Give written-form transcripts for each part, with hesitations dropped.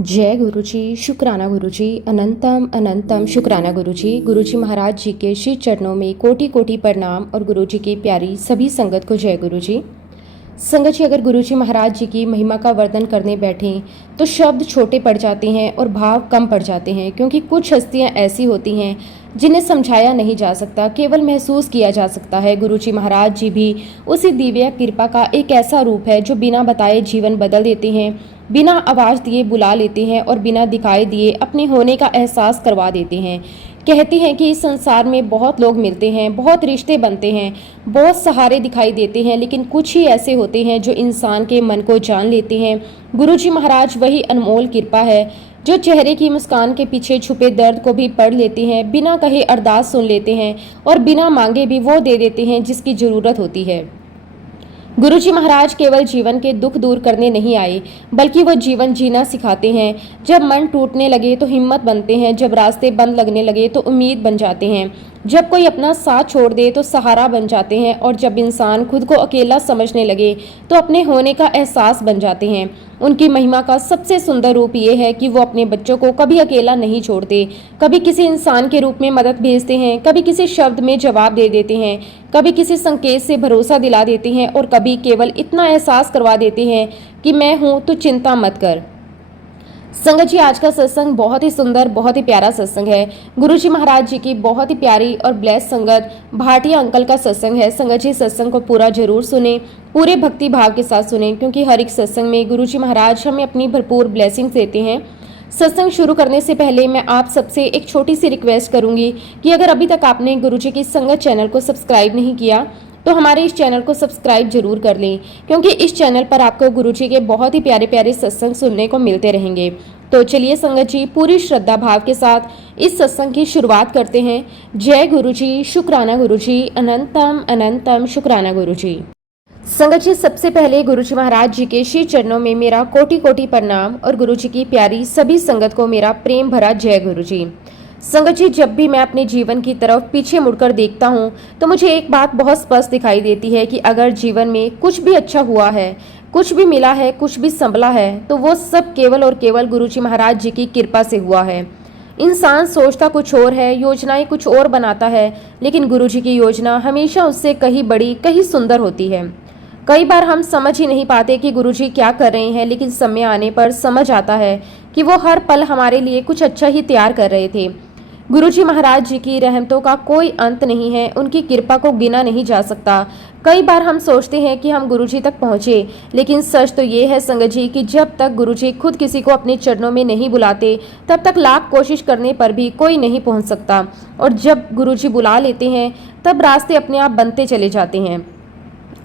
जय गुरु जी, शुक्राना गुरु जी, अनंतम अनंतम शुक्राना गुरु जी महाराज जी के श्री चरणों में कोटि कोटि प्रणाम और गुरु जी की प्यारी सभी संगत को जय गुरु जी। संगत जी, अगर गुरु जी महाराज जी की महिमा का वर्णन करने बैठें तो शब्द छोटे पड़ जाते हैं और भाव कम पड़ जाते हैं, क्योंकि कुछ हस्तियां ऐसी होती हैं जिन्हें समझाया नहीं जा सकता, केवल महसूस किया जा सकता है। गुरु जी महाराज जी भी उसी दिव्य कृपा का एक ऐसा रूप है जो बिना बताए जीवन बदल देते हैं, बिना आवाज़ दिए बुला लेते हैं और बिना दिखाई दिए अपने होने का एहसास करवा देते हैं। कहती हैं कि इस संसार में बहुत लोग मिलते हैं, बहुत रिश्ते बनते हैं, बहुत सहारे दिखाई देते हैं, लेकिन कुछ ही ऐसे होते हैं जो इंसान के मन को जान लेते हैं। गुरु जी महाराज वही अनमोल कृपा है जो चेहरे की मुस्कान के पीछे छुपे दर्द को भी पढ़ लेते हैं, बिना कहे अरदास सुन लेते हैं और बिना मांगे भी वो दे देते हैं जिसकी ज़रूरत होती है। गुरुजी महाराज केवल जीवन के दुख दूर करने नहीं आए, बल्कि वो जीवन जीना सिखाते हैं। जब मन टूटने लगे तो हिम्मत बनते हैं, जब रास्ते बंद लगने लगे तो उम्मीद बन जाते हैं, जब कोई अपना साथ छोड़ दे तो सहारा बन जाते हैं, और जब इंसान खुद को अकेला समझने लगे तो अपने होने का एहसास बन जाते हैं। उनकी महिमा का सबसे सुंदर रूप ये है कि वो अपने बच्चों को कभी अकेला नहीं छोड़ते। कभी किसी इंसान के रूप में मदद भेजते हैं, कभी किसी शब्द में जवाब दे देते हैं, कभी किसी संकेत से भरोसा दिला देते हैं, और कभी केवल इतना एहसास करवा देते हैं कि मैं हूँ तो चिंता मत कर। संगत जी, आज का सत्संग बहुत ही सुंदर, बहुत ही प्यारा सत्संग है। गुरु जी महाराज जी की बहुत ही प्यारी और ब्लेस संगत भाटिया अंकल का सत्संग है। संगत जी, सत्संग को पूरा जरूर सुने, पूरे भक्ति भाव के साथ सुने, क्योंकि हर एक सत्संग में गुरु जी महाराज हमें अपनी भरपूर ब्लेसिंग्स देते हैं। सत्संग शुरू करने से पहले मैं आप सबसे एक छोटी सी रिक्वेस्ट करूंगी कि अगर अभी तक आपने गुरु जी की संगत चैनल को सब्सक्राइब नहीं किया तो हमारे इस चैनल को सब्सक्राइब जरूर कर लें, क्योंकि इस चैनल पर आपको गुरु जी के बहुत ही प्यारे प्यारे सत्संग सुनने को मिलते रहेंगे। तो चलिए संगत जी, पूरी श्रद्धा भाव के साथ इस सत्संग की शुरुआत करते हैं। जय गुरु जी, शुक्राना गुरु जी, अनंतम अनंतम शुक्राना गुरु जी। संगत जी, सबसे पहले गुरु जी महाराज जी के श्री चरणों में मेरा कोटि कोटि प्रणाम और गुरु जी की प्यारी सभी संगत को मेरा प्रेम भरा जय गुरु जी। संगत जी, जब भी मैं अपने जीवन की तरफ पीछे मुड़कर देखता हूँ तो मुझे एक बात बहुत स्पष्ट दिखाई देती है कि अगर जीवन में कुछ भी अच्छा हुआ है, कुछ भी मिला है, कुछ भी संभला है, तो वो सब केवल और केवल गुरु जी महाराज जी की कृपा से हुआ है। इंसान सोचता कुछ और है, योजनाएं कुछ और बनाता है, लेकिन गुरु जी की योजना हमेशा उससे कहीं बड़ी, कहीं सुंदर होती है। कई बार हम समझ ही नहीं पाते कि गुरु जी क्या कर रहे हैं, लेकिन समय आने पर समझ आता है कि वो हर पल हमारे लिए कुछ अच्छा ही तैयार कर रहे थे। गुरु जी महाराज जी की रहमतों का कोई अंत नहीं है, उनकी कृपा को गिना नहीं जा सकता। कई बार हम सोचते हैं कि हम गुरु जी तक पहुँचे, लेकिन सच तो ये है संगत जी कि जब तक गुरु जी खुद किसी को अपने चरणों में नहीं बुलाते, तब तक लाख कोशिश करने पर भी कोई नहीं पहुँच सकता, और जब गुरु जी बुला लेते हैं तब रास्ते अपने आप बनते चले जाते हैं।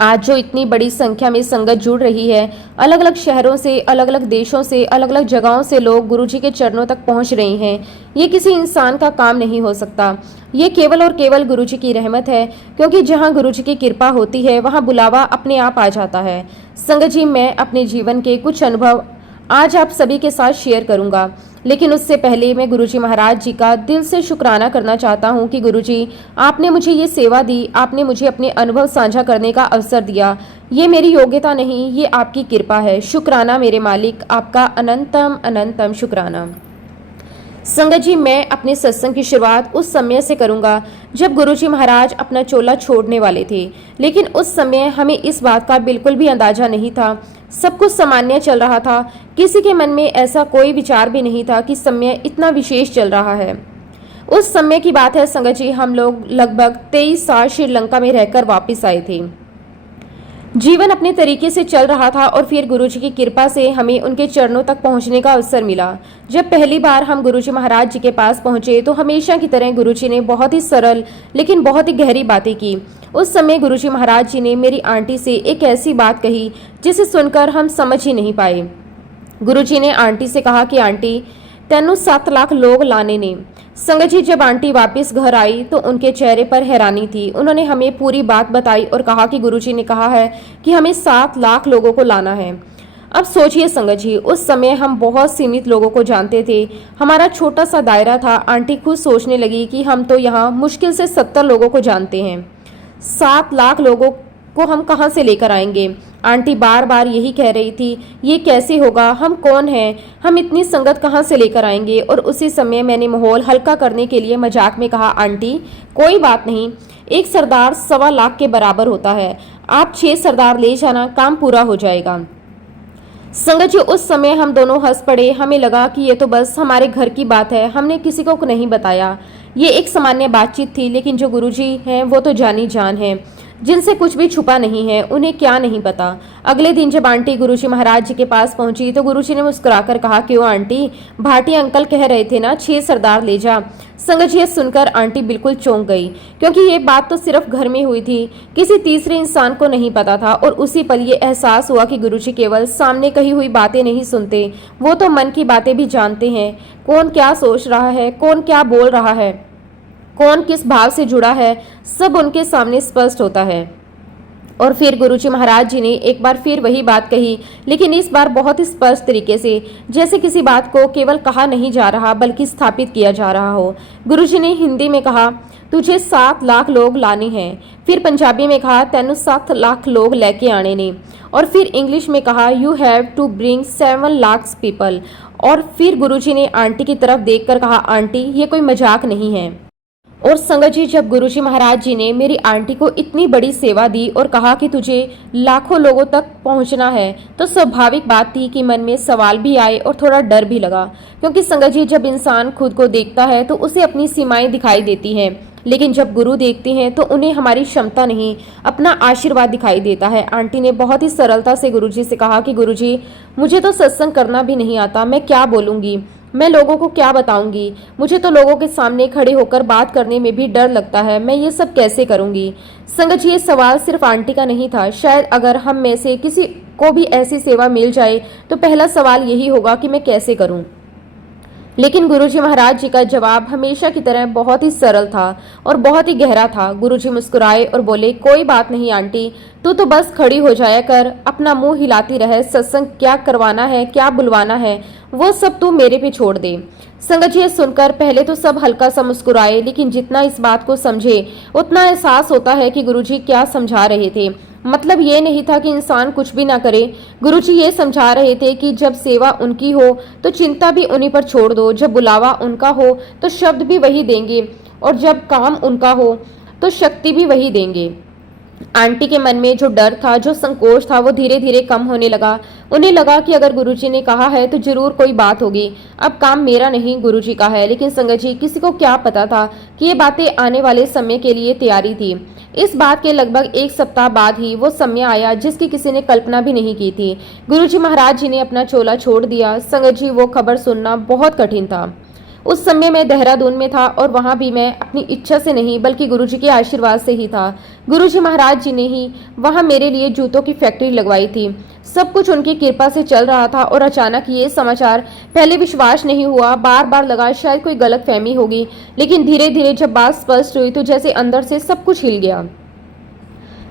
आज जो इतनी बड़ी संख्या में संगत जुड़ रही है, अलग अलग शहरों से, अलग अलग देशों से, अलग अलग जगहों से लोग गुरु जी के चरणों तक पहुंच रहे हैं, ये किसी इंसान का काम नहीं हो सकता। ये केवल और केवल गुरु जी की रहमत है, क्योंकि जहां गुरु जी की कृपा होती है वहां बुलावा अपने आप आ जाता है। संगत जी, मैं अपने जीवन के कुछ अनुभव आज आप सभी के साथ शेयर करूंगा, लेकिन उससे पहले मैं गुरुजी महाराज जी का दिल से शुक्राना करना चाहता हूं कि गुरुजी, आपने मुझे ये सेवा दी, आपने मुझे अपने अनुभव साझा करने का अवसर दिया। ये मेरी योग्यता नहीं, ये आपकी कृपा है। शुक्राना मेरे मालिक, आपका अनंतम अनंतम शुक्राना। संगत जी, मैं अपने सत्संग की शुरुआत उस समय से करूंगा जब गुरुजी महाराज अपना चोला छोड़ने वाले थे, लेकिन उस समय हमें इस बात का बिल्कुल भी अंदाजा नहीं था। सब कुछ सामान्य चल रहा था, किसी के मन में ऐसा कोई विचार भी नहीं था कि समय इतना विशेष चल रहा है। उस समय की बात है संगत जी, हम लोग लगभग 23 साल श्रीलंका में रहकर वापस आए थे। जीवन अपने तरीके से चल रहा था और फिर गुरुजी की कृपा से हमें उनके चरणों तक पहुंचने का अवसर मिला। जब पहली बार हम गुरुजी महाराज जी के पास पहुंचे तो हमेशा की तरह गुरुजी ने बहुत ही सरल लेकिन बहुत ही गहरी बातें की। उस समय गुरुजी महाराज जी ने मेरी आंटी से एक ऐसी बात कही जिसे सुनकर हम समझ ही नहीं पाए। गुरुजी ने आंटी से कहा कि आंटी, तेनू 7 लाख लोग लाने ने। संगत जी, जब आंटी वापस घर आई तो उनके चेहरे पर हैरानी थी। उन्होंने हमें पूरी बात बताई और कहा कि गुरुजी ने कहा है कि हमें 7 लाख लोगों को लाना है। अब सोचिए संगत जी, उस समय हम बहुत सीमित लोगों को जानते थे, हमारा छोटा सा दायरा था। आंटी खुद सोचने लगी कि हम तो यहाँ मुश्किल से 70 लोगों को जानते हैं, 7 लाख लोगों को हम कहाँ से लेकर आएंगे। आंटी बार बार यही कह रही थी, ये कैसे होगा, हम कौन हैं, हम इतनी संगत कहाँ से लेकर आएंगे। और उसी समय मैंने माहौल हल्का करने के लिए मजाक में कहा, आंटी कोई बात नहीं, एक सरदार 1.25 लाख के बराबर होता है, आप 6 सरदार ले जाना, काम पूरा हो जाएगा। संगत जी उस समय हम दोनों हंस पड़े। हमें लगा कि ये तो बस हमारे घर की बात है, हमने किसी को नहीं बताया। ये एक सामान्य बातचीत थी, लेकिन जो गुरुजी हैं वो तो जानी जान हैं, जिनसे कुछ भी छुपा नहीं है, उन्हें क्या नहीं पता। अगले दिन जब आंटी गुरुजी महाराज जी के पास पहुंची तो गुरुजी ने मुस्कुराकर कहा, क्यों आंटी, भाटी अंकल कह रहे थे ना 6 सरदार ले जा। संगत जी सुनकर आंटी बिल्कुल चौंक गई, क्योंकि ये बात तो सिर्फ घर में हुई थी, किसी तीसरे इंसान को नहीं पता था। और उसी पल ये एहसास हुआ कि गुरुजी केवल सामने कही हुई बातें नहीं सुनते, वो तो मन की बातें भी जानते हैं। कौन क्या सोच रहा है, कौन क्या बोल रहा है, कौन किस भाव से जुड़ा है, सब उनके सामने स्पष्ट होता है। और फिर गुरुजी महाराज जी ने एक बार फिर वही बात कही, लेकिन इस बार बहुत ही स्पष्ट तरीके से, जैसे किसी बात को केवल कहा नहीं जा रहा बल्कि स्थापित किया जा रहा हो। गुरुजी ने हिंदी में कहा, तुझे 7 लाख लोग लाने हैं। फिर पंजाबी में कहा, तेनू 7 लाख लोग लेके आने ने। और फिर इंग्लिश में कहा, you have to bring 7 lakh people. और फिर गुरुजी ने आंटी की तरफ देखकर कहा, आंटी ये कोई मजाक नहीं है। और संगत जी जब गुरुजी महाराज जी ने मेरी आंटी को इतनी बड़ी सेवा दी और कहा कि तुझे लाखों लोगों तक पहुंचना है, तो स्वाभाविक बात थी कि मन में सवाल भी आए और थोड़ा डर भी लगा। क्योंकि संगत जी जब इंसान खुद को देखता है तो उसे अपनी सीमाएं दिखाई देती हैं, लेकिन जब गुरु देखते हैं तो उन्हें हमारी क्षमता नहीं, अपना आशीर्वाद दिखाई देता है। आंटी ने बहुत ही सरलता से गुरुजी से कहा कि गुरुजी मुझे तो सत्संग करना भी नहीं आता, मैं क्या बोलूंगी, मैं लोगों को क्या बताऊंगी, मुझे तो लोगों के सामने खड़े होकर बात करने में भी डर लगता है, मैं ये सब कैसे करूंगी। संगत जी ये सवाल सिर्फ आंटी का नहीं था, शायद अगर हम में से किसी को भी ऐसी सेवा मिल जाए तो पहला सवाल यही होगा कि मैं कैसे करूं। लेकिन गुरुजी महाराज जी का जवाब हमेशा की तरह बहुत ही सरल था और बहुत ही गहरा था। गुरुजी मुस्कुराए और बोले, कोई बात नहीं आंटी, तू तो बस खड़ी हो जाया कर, अपना मुंह हिलाती रहे, सत्संग क्या करवाना है, क्या बुलवाना है, वो सब तू मेरे पे छोड़ दे। संगत जी सुनकर पहले तो सब हल्का सा मुस्कुराए, लेकिन जितना इस बात को समझे उतना एहसास होता है कि गुरुजी क्या समझा रहे थे। मतलब ये नहीं था कि इंसान कुछ भी ना करे, गुरुजी ये समझा रहे थे कि जब सेवा उनकी हो तो चिंता भी उन्हीं पर छोड़ दो, जब बुलावा उनका हो तो शब्द भी वही देंगे, और जब काम उनका हो तो शक्ति भी वही देंगे। आंटी के मन में जो डर था, जो संकोच था, वो धीरे धीरे कम होने लगा। उन्हें लगा कि अगर गुरुजी ने कहा है तो जरूर कोई बात होगी, अब काम मेरा नहीं गुरुजी का है। लेकिन संगत जी किसी को क्या पता था कि ये बातें आने वाले समय के लिए तैयारी थी। इस बात के लगभग 1 सप्ताह बाद ही वो समय आया जिसकी किसी ने कल्पना भी नहीं की थी। गुरुजी महाराज जी ने अपना चोला छोड़ दिया। संगत जी वो खबर सुनना बहुत कठिन था। उस समय मैं देहरादून में था और वहां भी मैं अपनी इच्छा से नहीं बल्कि गुरुजी के आशीर्वाद से ही था। गुरुजी महाराज जी ने ही वहां मेरे लिए जूतों की फैक्ट्री लगवाई थी। सब कुछ उनकी कृपा से चल रहा था और अचानक ये समाचार, पहले विश्वास नहीं हुआ, बार बार लगा शायद कोई गलतफहमी होगी, लेकिन धीरे धीरे जब बात स्पष्ट हुई तो जैसे अंदर से सब कुछ हिल गया।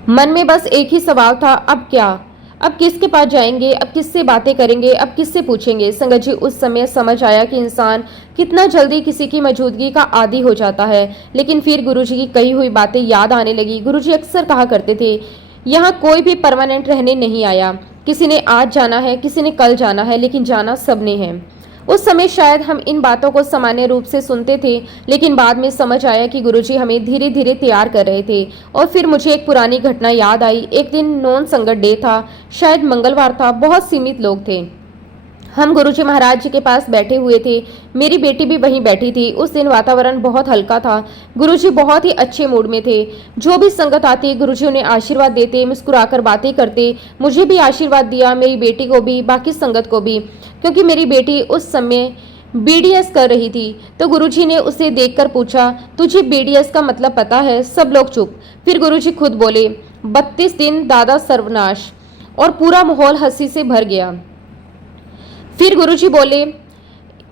मन में बस एक ही सवाल था, अब क्या, अब किसके पास जाएंगे, अब किससे बातें करेंगे, अब किससे पूछेंगे। संगत जी उस समय समझ आया कि इंसान कितना जल्दी किसी की मौजूदगी का आदी हो जाता है। लेकिन फिर गुरुजी की कही हुई बातें याद आने लगी। गुरुजी अक्सर कहा करते थे, यहाँ कोई भी परमानेंट रहने नहीं आया, किसी ने आज जाना है, किसी ने कल जाना है, लेकिन जाना सबने है। उस समय शायद हम इन बातों को सामान्य रूप से सुनते थे, लेकिन बाद में समझ आया कि गुरुजी हमें धीरे धीरे तैयार कर रहे थे। और फिर मुझे एक पुरानी घटना याद आई। एक दिन नॉन संगत डे था, शायद मंगलवार था, बहुत सीमित लोग थे। हम गुरुजी महाराज जी के पास बैठे हुए थे, मेरी बेटी भी वहीं बैठी थी। उस दिन वातावरण बहुत हल्का था। गुरुजी बहुत ही अच्छे मूड में थे। जो भी संगत आती गुरुजी उन्हें आशीर्वाद देते, मुस्कुराकर बातें करते। मुझे भी आशीर्वाद दिया, मेरी बेटी को भी, बाकी संगत को भी, क्योंकि मेरी बेटी उस समय बीडीएस कर रही थी। तो गुरुजी ने उसे देखकर पूछा, तुझे बीडीएस का मतलब पता है? सब लोग चुप। फिर गुरुजी खुद बोले, 32 दिन दादा सर्वनाश। और पूरा माहौल हंसी से भर गया। फिर गुरुजी बोले,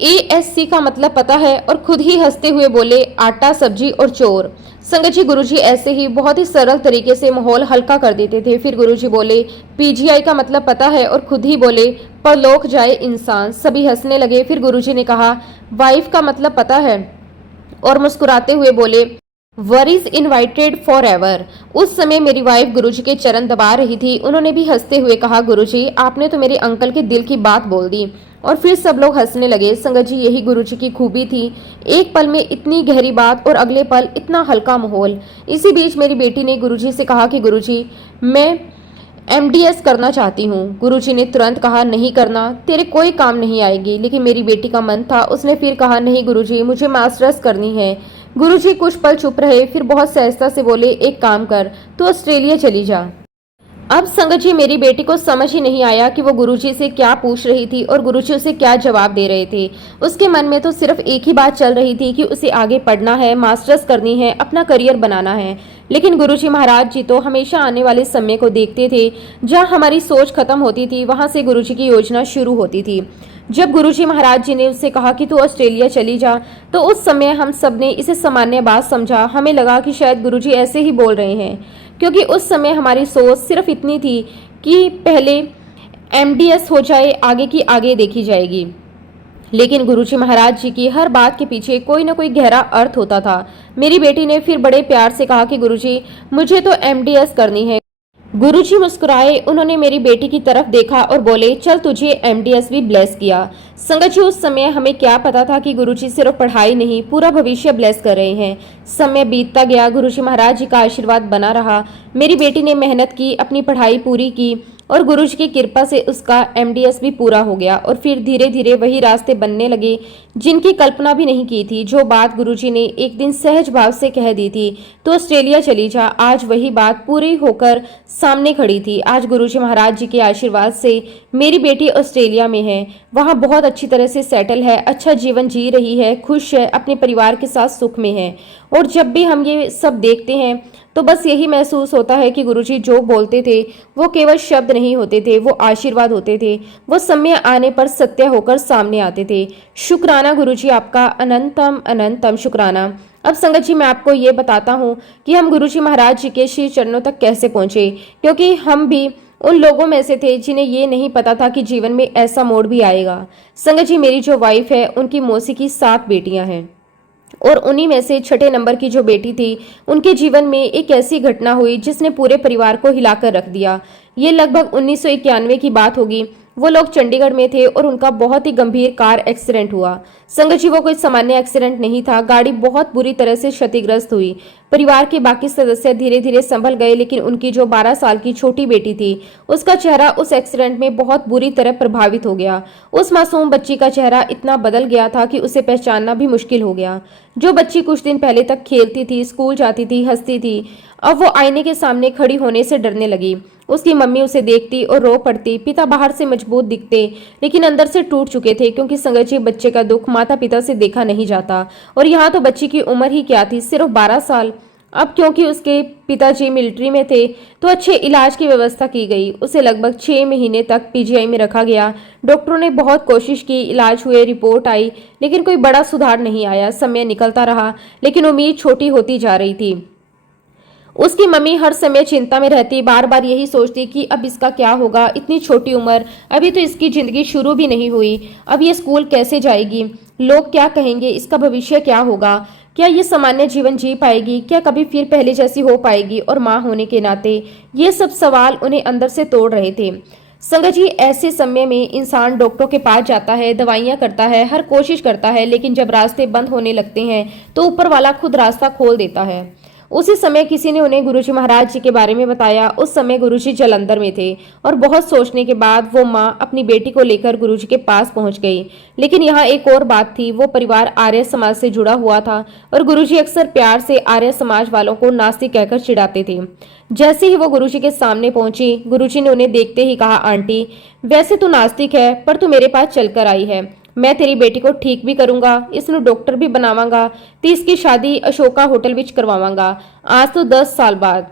एएससी का मतलब पता है? और खुद ही हंसते हुए बोले, आटा, सब्जी और चोर। संगत जी गुरुजी ऐसे ही बहुत ही सरल तरीके से माहौल हल्का कर देते थे। फिर गुरुजी बोले, पीजीआई का मतलब पता है? और खुद ही बोले, परलोक जाए इंसान। सभी हंसने लगे। फिर गुरुजी ने कहा, वाइफ का मतलब पता है? और मुस्कुराते हुए बोले, वरीज इनवाइटेड फॉर एवर। उस समय मेरी वाइफ गुरुजी के चरण दबा रही थी। उन्होंने भी हंसते हुए कहा, गुरुजी आपने तो मेरे अंकल के दिल की बात बोल दी। और फिर सब लोग हंसने लगे। संगत जी, यही गुरुजी की खूबी थी, एक पल में इतनी गहरी बात और अगले पल इतना हल्का माहौल। इसी बीच मेरी बेटी ने गुरुजी से कहा कि गुरुजी मैं एमडीएस करना चाहती हूँ। गुरुजी ने तुरंत कहा, नहीं करना, तेरे कोई काम नहीं आएगी। लेकिन मेरी बेटी का मन था, उसने फिर कहा, नहीं गुरुजी मुझे मास्टर्स करनी है। गुरुजी कुछ पल चुप रहे, फिर बहुत सहजता से बोले, एक काम कर, तू ऑस्ट्रेलिया चली जा। अब संगत जी, मेरी बेटी को समझ ही नहीं आया कि वो गुरुजी से क्या पूछ रही थी और गुरुजी उसे क्या जवाब दे रहे थे। उसके मन में तो सिर्फ एक ही बात चल रही थी कि उसे आगे पढ़ना है, मास्टर्स करनी है, अपना करियर बनाना है। लेकिन गुरुजी महाराज जी तो हमेशा आने वाले समय को देखते थे। जहाँ हमारी सोच खत्म होती थी, वहां से गुरुजी की योजना शुरू होती थी। जब गुरुजी महाराज जी ने उससे कहा कि तू ऑस्ट्रेलिया चली जा, तो उस समय हम सब ने इसे सामान्य बात समझा। हमें लगा कि शायद गुरुजी ऐसे ही बोल रहे हैं, क्योंकि उस समय हमारी सोच सिर्फ इतनी थी कि पहले एमडीएस हो जाए, आगे की आगे देखी जाएगी। लेकिन गुरुजी महाराज जी की हर बात के पीछे कोई ना कोई गहरा अर्थ होता था। मेरी बेटी ने फिर बड़े प्यार से कहा कि गुरुजी मुझे तो एमडीएस करनी है। गुरुजी मुस्कुराए, उन्होंने मेरी बेटी की तरफ देखा और बोले, चल तुझे एमडीएस भी ब्लेस किया। संगत जी, उस समय हमें क्या पता था कि गुरुजी सिर्फ पढ़ाई नहीं, पूरा भविष्य ब्लेस कर रहे हैं। समय बीतता गया, गुरुजी महाराज जी का आशीर्वाद बना रहा। मेरी बेटी ने मेहनत की, अपनी पढ़ाई पूरी की और गुरुजी की कृपा से उसका एमडीएस भी पूरा हो गया। और फिर धीरे धीरे वही रास्ते बनने लगे जिनकी कल्पना भी नहीं की थी। जो बात गुरुजी ने एक दिन सहज भाव से कह दी थी, तो ऑस्ट्रेलिया चली जा, आज वही बात पूरी होकर सामने खड़ी थी। आज गुरुजी महाराज जी के आशीर्वाद से मेरी बेटी ऑस्ट्रेलिया में है, वहाँ बहुत अच्छी तरह से सेटल है, अच्छा जीवन जी रही है, खुश है, अपने परिवार के साथ सुख में है। और जब भी हम ये सब देखते हैं तो बस यही महसूस होता है कि गुरुजी जो बोलते थे वो केवल शब्द नहीं होते थे, वो आशीर्वाद होते थे, वो समय आने पर सत्य होकर सामने आते थे। शुक्राना गुरुजी, आपका अनंतम अनंतम शुक्राना। अब संगत जी, मैं आपको ये बताता हूँ कि हम गुरुजी महाराज जी के श्री चरणों तक कैसे पहुंचे, क्योंकि हम भी उन लोगों में से थे जिन्हें ये नहीं पता था कि जीवन में ऐसा मोड़ भी आएगा। संगत जी, मेरी जो वाइफ है, उनकी मौसी की 7 बेटियां हैं और उन्हीं में से छठे नंबर की जो बेटी थी, उनके जीवन में एक ऐसी घटना हुई जिसने पूरे परिवार को हिलाकर रख दिया। ये लगभग 1991 की बात होगी। वो लोग चंडीगढ़ में थे और उनका बहुत ही गंभीर कार एक्सीडेंट हुआ। संगत जी, वो कोई सामान्य एक्सीडेंट नहीं था, गाड़ी बहुत बुरी तरह से क्षतिग्रस्त हुई। परिवार के बाकी सदस्य धीरे धीरे संभल गए, लेकिन उनकी जो 12 साल की छोटी बेटी थी, उसका चेहरा उस एक्सीडेंट में बहुत बुरी तरह प्रभावित हो गया। उस मासूम बच्ची का चेहरा इतना बदल गया था कि उसे पहचानना भी मुश्किल हो गया। जो बच्ची कुछ दिन पहले तक खेलती थी, स्कूल जाती थी, हंसती थी, अब वो आईने के सामने खड़ी होने से डरने लगी। उसकी मम्मी उसे देखती और रो पड़ती। पिता बाहर से मजबूत दिखते, लेकिन अंदर से टूट चुके थे, क्योंकि संगत जी, बच्चे का दुख माता पिता से देखा नहीं जाता। और यहाँ तो बच्ची की उम्र ही क्या थी, सिर्फ 12 साल। अब क्योंकि उसके पिताजी मिलिट्री में थे, तो अच्छे इलाज की व्यवस्था की गई। उसे लगभग 6 महीने तक पीजीआई में रखा गया। डॉक्टरों ने बहुत कोशिश की, इलाज हुए, रिपोर्ट आई, लेकिन कोई बड़ा सुधार नहीं आया। समय निकलता रहा, लेकिन उम्मीद छोटी होती जा रही थी। उसकी मम्मी हर समय चिंता में रहती, बार बार यही सोचती कि अब इसका क्या होगा, इतनी छोटी उम्र, अभी तो इसकी जिंदगी शुरू भी नहीं हुई, अब ये स्कूल कैसे जाएगी, लोग क्या कहेंगे, इसका भविष्य क्या होगा, क्या ये सामान्य जीवन जी पाएगी, क्या कभी फिर पहले जैसी हो पाएगी। और माँ होने के नाते ये सब सवाल उन्हें अंदर से तोड़ रहे थे। संगत जी, ऐसे समय में इंसान डॉक्टरों के पास जाता है, दवाइयां करता है, हर कोशिश करता है, लेकिन जब रास्ते बंद होने लगते हैं तो ऊपर वाला खुद रास्ता खोल देता है। उसी समय किसी ने उन्हें गुरुजी महाराज जी के बारे में बताया। उस समय गुरुजी जालंधर में थे और बहुत सोचने के बाद वो माँ अपनी बेटी को लेकर गुरुजी के पास पहुंच गई। लेकिन यहाँ एक और बात थी, वो परिवार आर्य समाज से जुड़ा हुआ था और गुरुजी अक्सर प्यार से आर्य समाज वालों को नास्तिक कहकर चिढ़ाते थे। जैसे ही वो गुरुजी के सामने पहुंची, गुरुजी ने उन्हें देखते ही कहा, आंटी, वैसे तू नास्तिक है, पर तू मेरे पास चलकर आई है, मैं तेरी बेटी को ठीक भी करूंगा, इसनु डॉक्टर भी बनावांगा, तो इसकी शादी अशोका होटल विच करवावांगा, आज तो 10 साल बाद।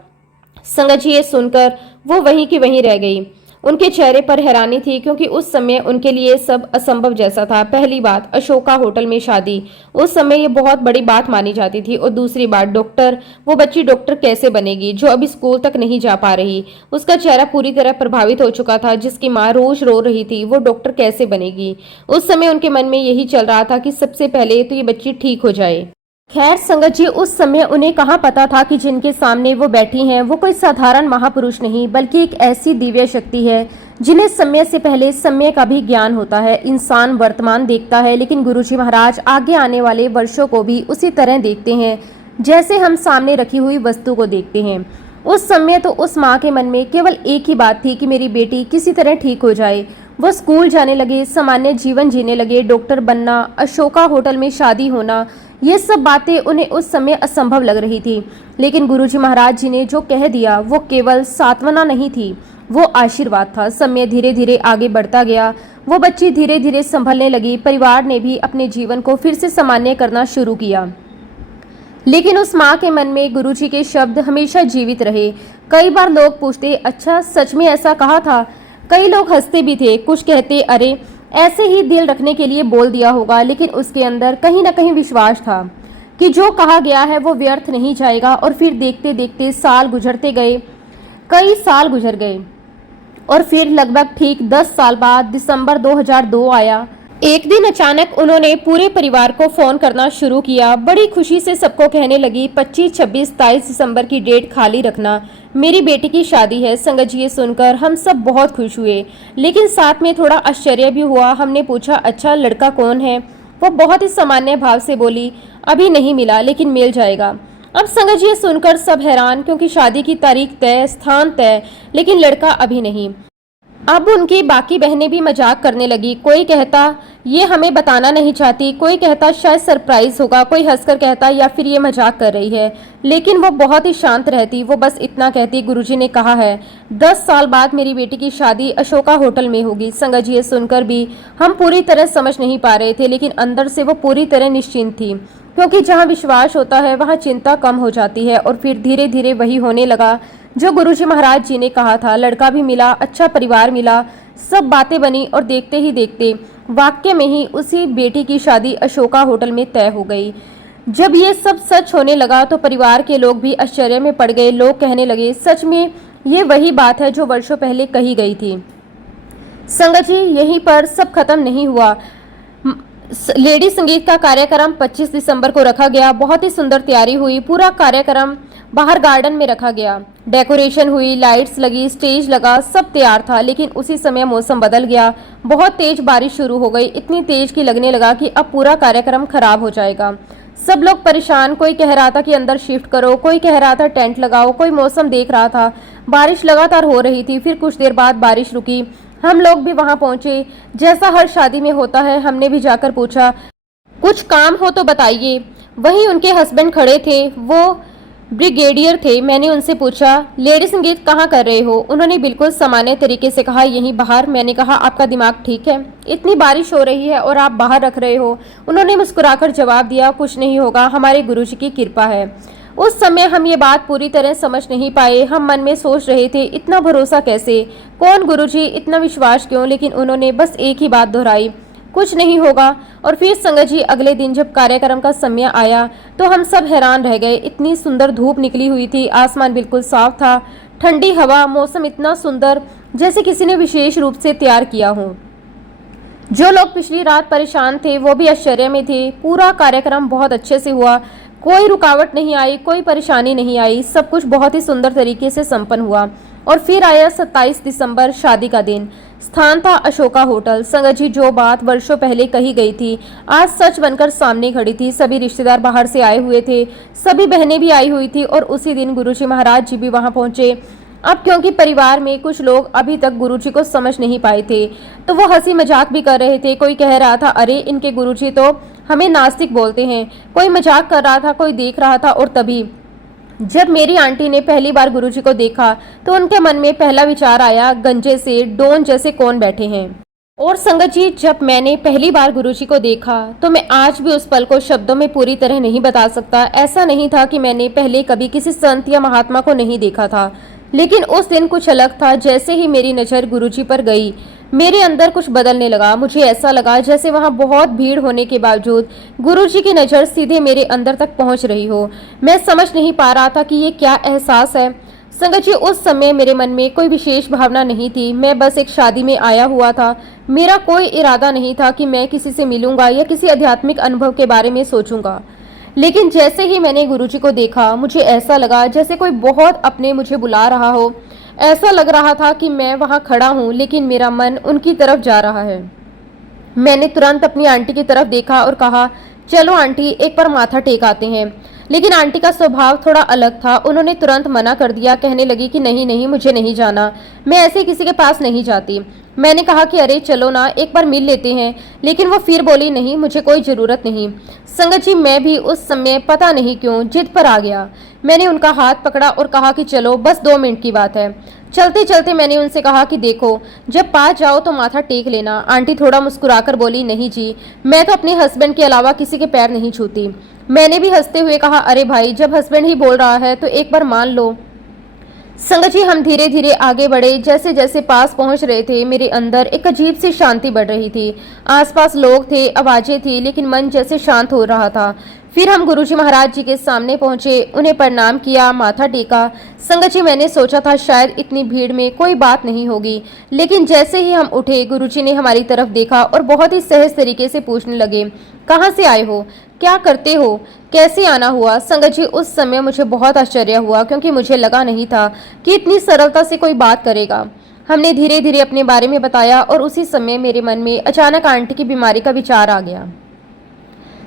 संगत जी, ये सुनकर वो वहीं की वहीं रह गई। उनके चेहरे पर हैरानी थी, क्योंकि उस समय उनके लिए सब असंभव जैसा था। पहली बात, अशोका होटल में शादी, उस समय ये बहुत बड़ी बात मानी जाती थी। और दूसरी बात, डॉक्टर, वो बच्ची डॉक्टर कैसे बनेगी जो अभी स्कूल तक नहीं जा पा रही। उसका चेहरा पूरी तरह प्रभावित हो चुका था। जिसकी माँ रोज रो रही थी, वो डॉक्टर कैसे बनेगी। उस समय उनके मन में यही चल रहा था कि सबसे पहले तो ये बच्ची ठीक हो जाए। खैर संगत जी, उस समय उन्हें कहाँ पता था कि जिनके सामने वो बैठी हैं वो कोई साधारण महापुरुष नहीं बल्कि एक ऐसी दिव्य शक्ति है जिन्हें समय से पहले समय का भी ज्ञान होता है। इंसान वर्तमान देखता है लेकिन गुरुजी महाराज आगे आने वाले वर्षों को भी उसी तरह देखते हैं जैसे हम सामने रखी हुई वस्तु को देखते हैं। उस समय तो उस माँ के मन में केवल एक ही बात थी कि मेरी बेटी किसी तरह ठीक हो जाए। वो स्कूल जाने लगे, सामान्य जीवन जीने लगे, डॉक्टर बनना, अशोका होटल में शादी होना, ये सब बातें उन्हें उस समय असंभव लग रही थी। लेकिन गुरुजी महाराज जी ने जो कह दिया वो केवल सांत्वना नहीं थी, वो आशीर्वाद था। समय धीरे धीरे आगे बढ़ता गया, वो बच्ची धीरे धीरे संभलने लगी, परिवार ने भी अपने जीवन को फिर से सामान्य करना शुरू किया। लेकिन उस माँ के मन में गुरुजी के शब्द हमेशा जीवित रहे। कई बार लोग पूछते, अच्छा सच में ऐसा कहा था? कई लोग हंसते भी थे, कुछ कहते अरे ऐसे ही दिल रखने के लिए बोल दिया होगा, लेकिन उसके अंदर कहीं ना कहीं विश्वास था कि जो कहा गया है वो व्यर्थ नहीं जाएगा। और फिर देखते देखते साल गुजरते गए, कई साल गुजर गए और फिर लगभग ठीक 10 साल बाद दिसंबर 2002 आया। एक दिन अचानक उन्होंने पूरे परिवार को फोन करना शुरू किया। बड़ी खुशी से सबको कहने लगी 25, 26, 23 दिसंबर की डेट खाली रखना, मेरी बेटी की शादी है। संगत जी, ये सुनकर हम सब बहुत खुश हुए, लेकिन साथ में थोड़ा आश्चर्य भी हुआ। हमने पूछा अच्छा लड़का कौन है? वो बहुत ही सामान्य भाव से बोली अभी नहीं मिला लेकिन मिल जाएगा। अब संगत जी, ये सुनकर सब हैरान, क्योंकि शादी की तारीख तय, स्थान तय, लेकिन लड़का अभी नहीं। अब उनकी बाकी बहनें भी मजाक करने लगी। कोई कहता ये हमें बताना नहीं चाहती, कोई कहता शायद सरप्राइज होगा, कोई हंसकर कहता या फिर ये मजाक कर रही है। लेकिन वो बहुत ही शांत रहती, वो बस इतना कहती गुरुजी ने कहा है 10 साल बाद मेरी बेटी की शादी अशोका होटल में होगी। संगत जी, ये सुनकर भी हम पूरी तरह समझ नहीं पा रहे थे, लेकिन अंदर से वो पूरी तरह निश्चिंत थी, क्योंकि जहाँ विश्वास होता है वहाँ चिंता कम हो जाती है। और फिर धीरे धीरे वही होने लगा जो गुरुजी महाराज जी ने कहा था। लड़का भी मिला, अच्छा परिवार मिला, सब बातें बनी और देखते ही देखते वाक्य में ही उसी बेटी की शादी अशोका होटल में तय हो गई। जब ये सब सच होने लगा तो परिवार के लोग भी आश्चर्य में पड़ गए। लोग कहने लगे सच में ये वही बात है जो वर्षों पहले कही गई थी। संगत जी, यहीं पर सब खत्म नहीं हुआ। लेडी संगीत का कार्यक्रम 25 दिसंबर को रखा गया। बहुत ही सुंदर तैयारी हुई। पूरा कार्यक्रम बाहर गार्डन में रखा गया, डेकोरेशन हुई, लाइट्स लगी, स्टेज लगा, सब तैयार था। लेकिन उसी समय मौसम बदल गया, बहुत तेज बारिश शुरू हो गई, इतनी तेज कि लगने लगा कि अब पूरा कार्यक्रम खराब हो जाएगा। सब लोग परेशान, कोई कह रहा था कि अंदर शिफ्ट करो, कोई कह रहा था टेंट लगाओ, कोई मौसम देख रहा था। बारिश लगातार हो रही थी। फिर कुछ देर बाद बारिश रुकी, हम लोग भी वहां पहुंचे। जैसा हर शादी में होता है, हमने भी जाकर पूछा कुछ काम हो तो बताइए। वहीं उनके हस्बैंड खड़े थे, वो ब्रिगेडियर थे। मैंने उनसे पूछा लेडी संगीत कहाँ कर रहे हो? उन्होंने बिल्कुल सामान्य तरीके से कहा यहीं बाहर। मैंने कहा आपका दिमाग ठीक है? इतनी बारिश हो रही है और आप बाहर रख रहे हो? उन्होंने मुस्कुराकर जवाब दिया कुछ नहीं होगा, हमारे गुरुजी की कृपा है। उस समय हम ये बात पूरी तरह समझ नहीं पाए। हम मन में सोच रहे थे इतना भरोसा कैसे, कौन गुरुजी, इतना विश्वास क्यों? लेकिन उन्होंने बस एक ही बात दोहराई कुछ नहीं होगा। और फिर संगत जी, अगले दिन जब कार्यक्रम का समय आया तो हम सब हैरान रह गए। इतनी सुंदर धूप निकली हुई थी, आसमान बिल्कुल साफ था, ठंडी हवा, मौसम इतना सुंदर जैसे किसी ने विशेष रूप से तैयार किया हो। जो लोग पिछली रात परेशान थे वो भी आश्चर्य में थे। पूरा कार्यक्रम बहुत अच्छे से हुआ, कोई रुकावट नहीं आई, कोई परेशानी नहीं आई, सब कुछ बहुत ही सुंदर तरीके से संपन्न हुआ। और फिर आया 27 दिसंबर, शादी का दिन। स्थान था अशोका होटल। संगत जी, जो बात वर्षों पहले कही गई थी आज सच बनकर सामने खड़ी थी। सभी रिश्तेदार बाहर से आए हुए थे, सभी बहनें भी आई हुई थी और उसी दिन गुरुजी महाराज जी भी वहां पहुंचे। अब क्योंकि परिवार में कुछ लोग अभी तक गुरुजी को समझ नहीं पाए थे तो वो हंसी मजाक भी कर रहे थे। कोई कह रहा था अरे इनके गुरुजी तो हमें नास्तिक बोलते हैं, कोई मजाक कर रहा था, कोई देख रहा था। और तभी जब मेरी आंटी ने पहली बार गुरुजी को देखा तो उनके मन में पहला विचार आया गंजे से डोन जैसे कौन बैठे हैं। और संगत जी, जब मैंने पहली बार गुरुजी को देखा तो मैं आज भी उस पल को शब्दों में पूरी तरह नहीं बता सकता। ऐसा नहीं था कि मैंने पहले कभी किसी संत या महात्मा को नहीं देखा था, लेकिन उस दिन कुछ अलग था। जैसे ही मेरी नज़र गुरुजी पर गई मेरे अंदर कुछ बदलने लगा। मुझे ऐसा लगा जैसे वहां बहुत भीड़ होने के बावजूद गुरुजी की नज़र सीधे मेरे अंदर तक पहुंच रही हो। मैं समझ नहीं पा रहा था कि ये क्या एहसास है। संगत जी, उस समय मेरे मन में कोई विशेष भावना नहीं थी। मैं बस एक शादी में आया हुआ था। मेरा कोई इरादा नहीं था कि मैं किसी से मिलूंगा या किसी आध्यात्मिक अनुभव के बारे में सोचूंगा। लेकिन जैसे ही मैंने गुरुजी को देखा, मुझे ऐसा लगा जैसे कोई बहुत अपने मुझे बुला रहा हो। ऐसा लग रहा था कि मैं वहां खड़ा हूं, लेकिन मेरा मन उनकी तरफ जा रहा है। मैंने तुरंत अपनी आंटी की तरफ देखा और कहा, चलो आंटी, एक बार माथा टेक आते हैं। लेकिन आंटी का स्वभाव थोड़ा अलग था। उन्होंने तुरंत मना कर दिया, कहने लगी कि नहीं नहीं, मुझे नहीं जाना, मैं ऐसे किसी के पास नहीं जाती। मैंने कहा कि अरे चलो ना, एक बार मिल लेते हैं। लेकिन वो फिर बोली, नहीं, मुझे कोई ज़रूरत नहीं। संगत जी, मैं भी उस समय पता नहीं क्यों जिद पर आ गया। मैंने उनका हाथ पकड़ा और कहा कि चलो, बस 2 मिनट की बात है। चलते चलते मैंने उनसे कहा कि देखो, जब पास जाओ तो माथा टेक लेना। आंटी थोड़ा मुस्कुराकर बोली, नहीं जी, मैं तो अपने हस्बैंड के अलावा किसी के पैर नहीं छूती। मैंने भी हंसते हुए कहा, अरे भाई, जब हस्बैंड ही बोल रहा है तो एक बार मान लो। संगत जी, हम धीरे धीरे आगे बढ़े। जैसे जैसे पास पहुंच रहे थे, मेरे अंदर एक अजीब सी शांति बढ़ रही थी। आसपास लोग थे, आवाजें थी, लेकिन मन जैसे शांत हो रहा था। फिर हम गुरुजी महाराज जी के सामने पहुंचे, उन्हें प्रणाम किया, माथा टेका। संगत जी, मैंने सोचा था शायद इतनी भीड़ में कोई बात नहीं होगी, लेकिन जैसे ही हम उठे, गुरुजी ने हमारी तरफ देखा और बहुत ही सहज तरीके से पूछने लगे, कहाँ से आए हो, क्या करते हो, कैसे आना हुआ। संगत जी, उस समय मुझे बहुत आश्चर्य हुआ, क्योंकि मुझे लगा नहीं था कि इतनी सरलता से कोई बात करेगा। हमने धीरे धीरे अपने बारे में बताया और उसी समय मेरे मन में अचानक आंटी की बीमारी का विचार आ गया।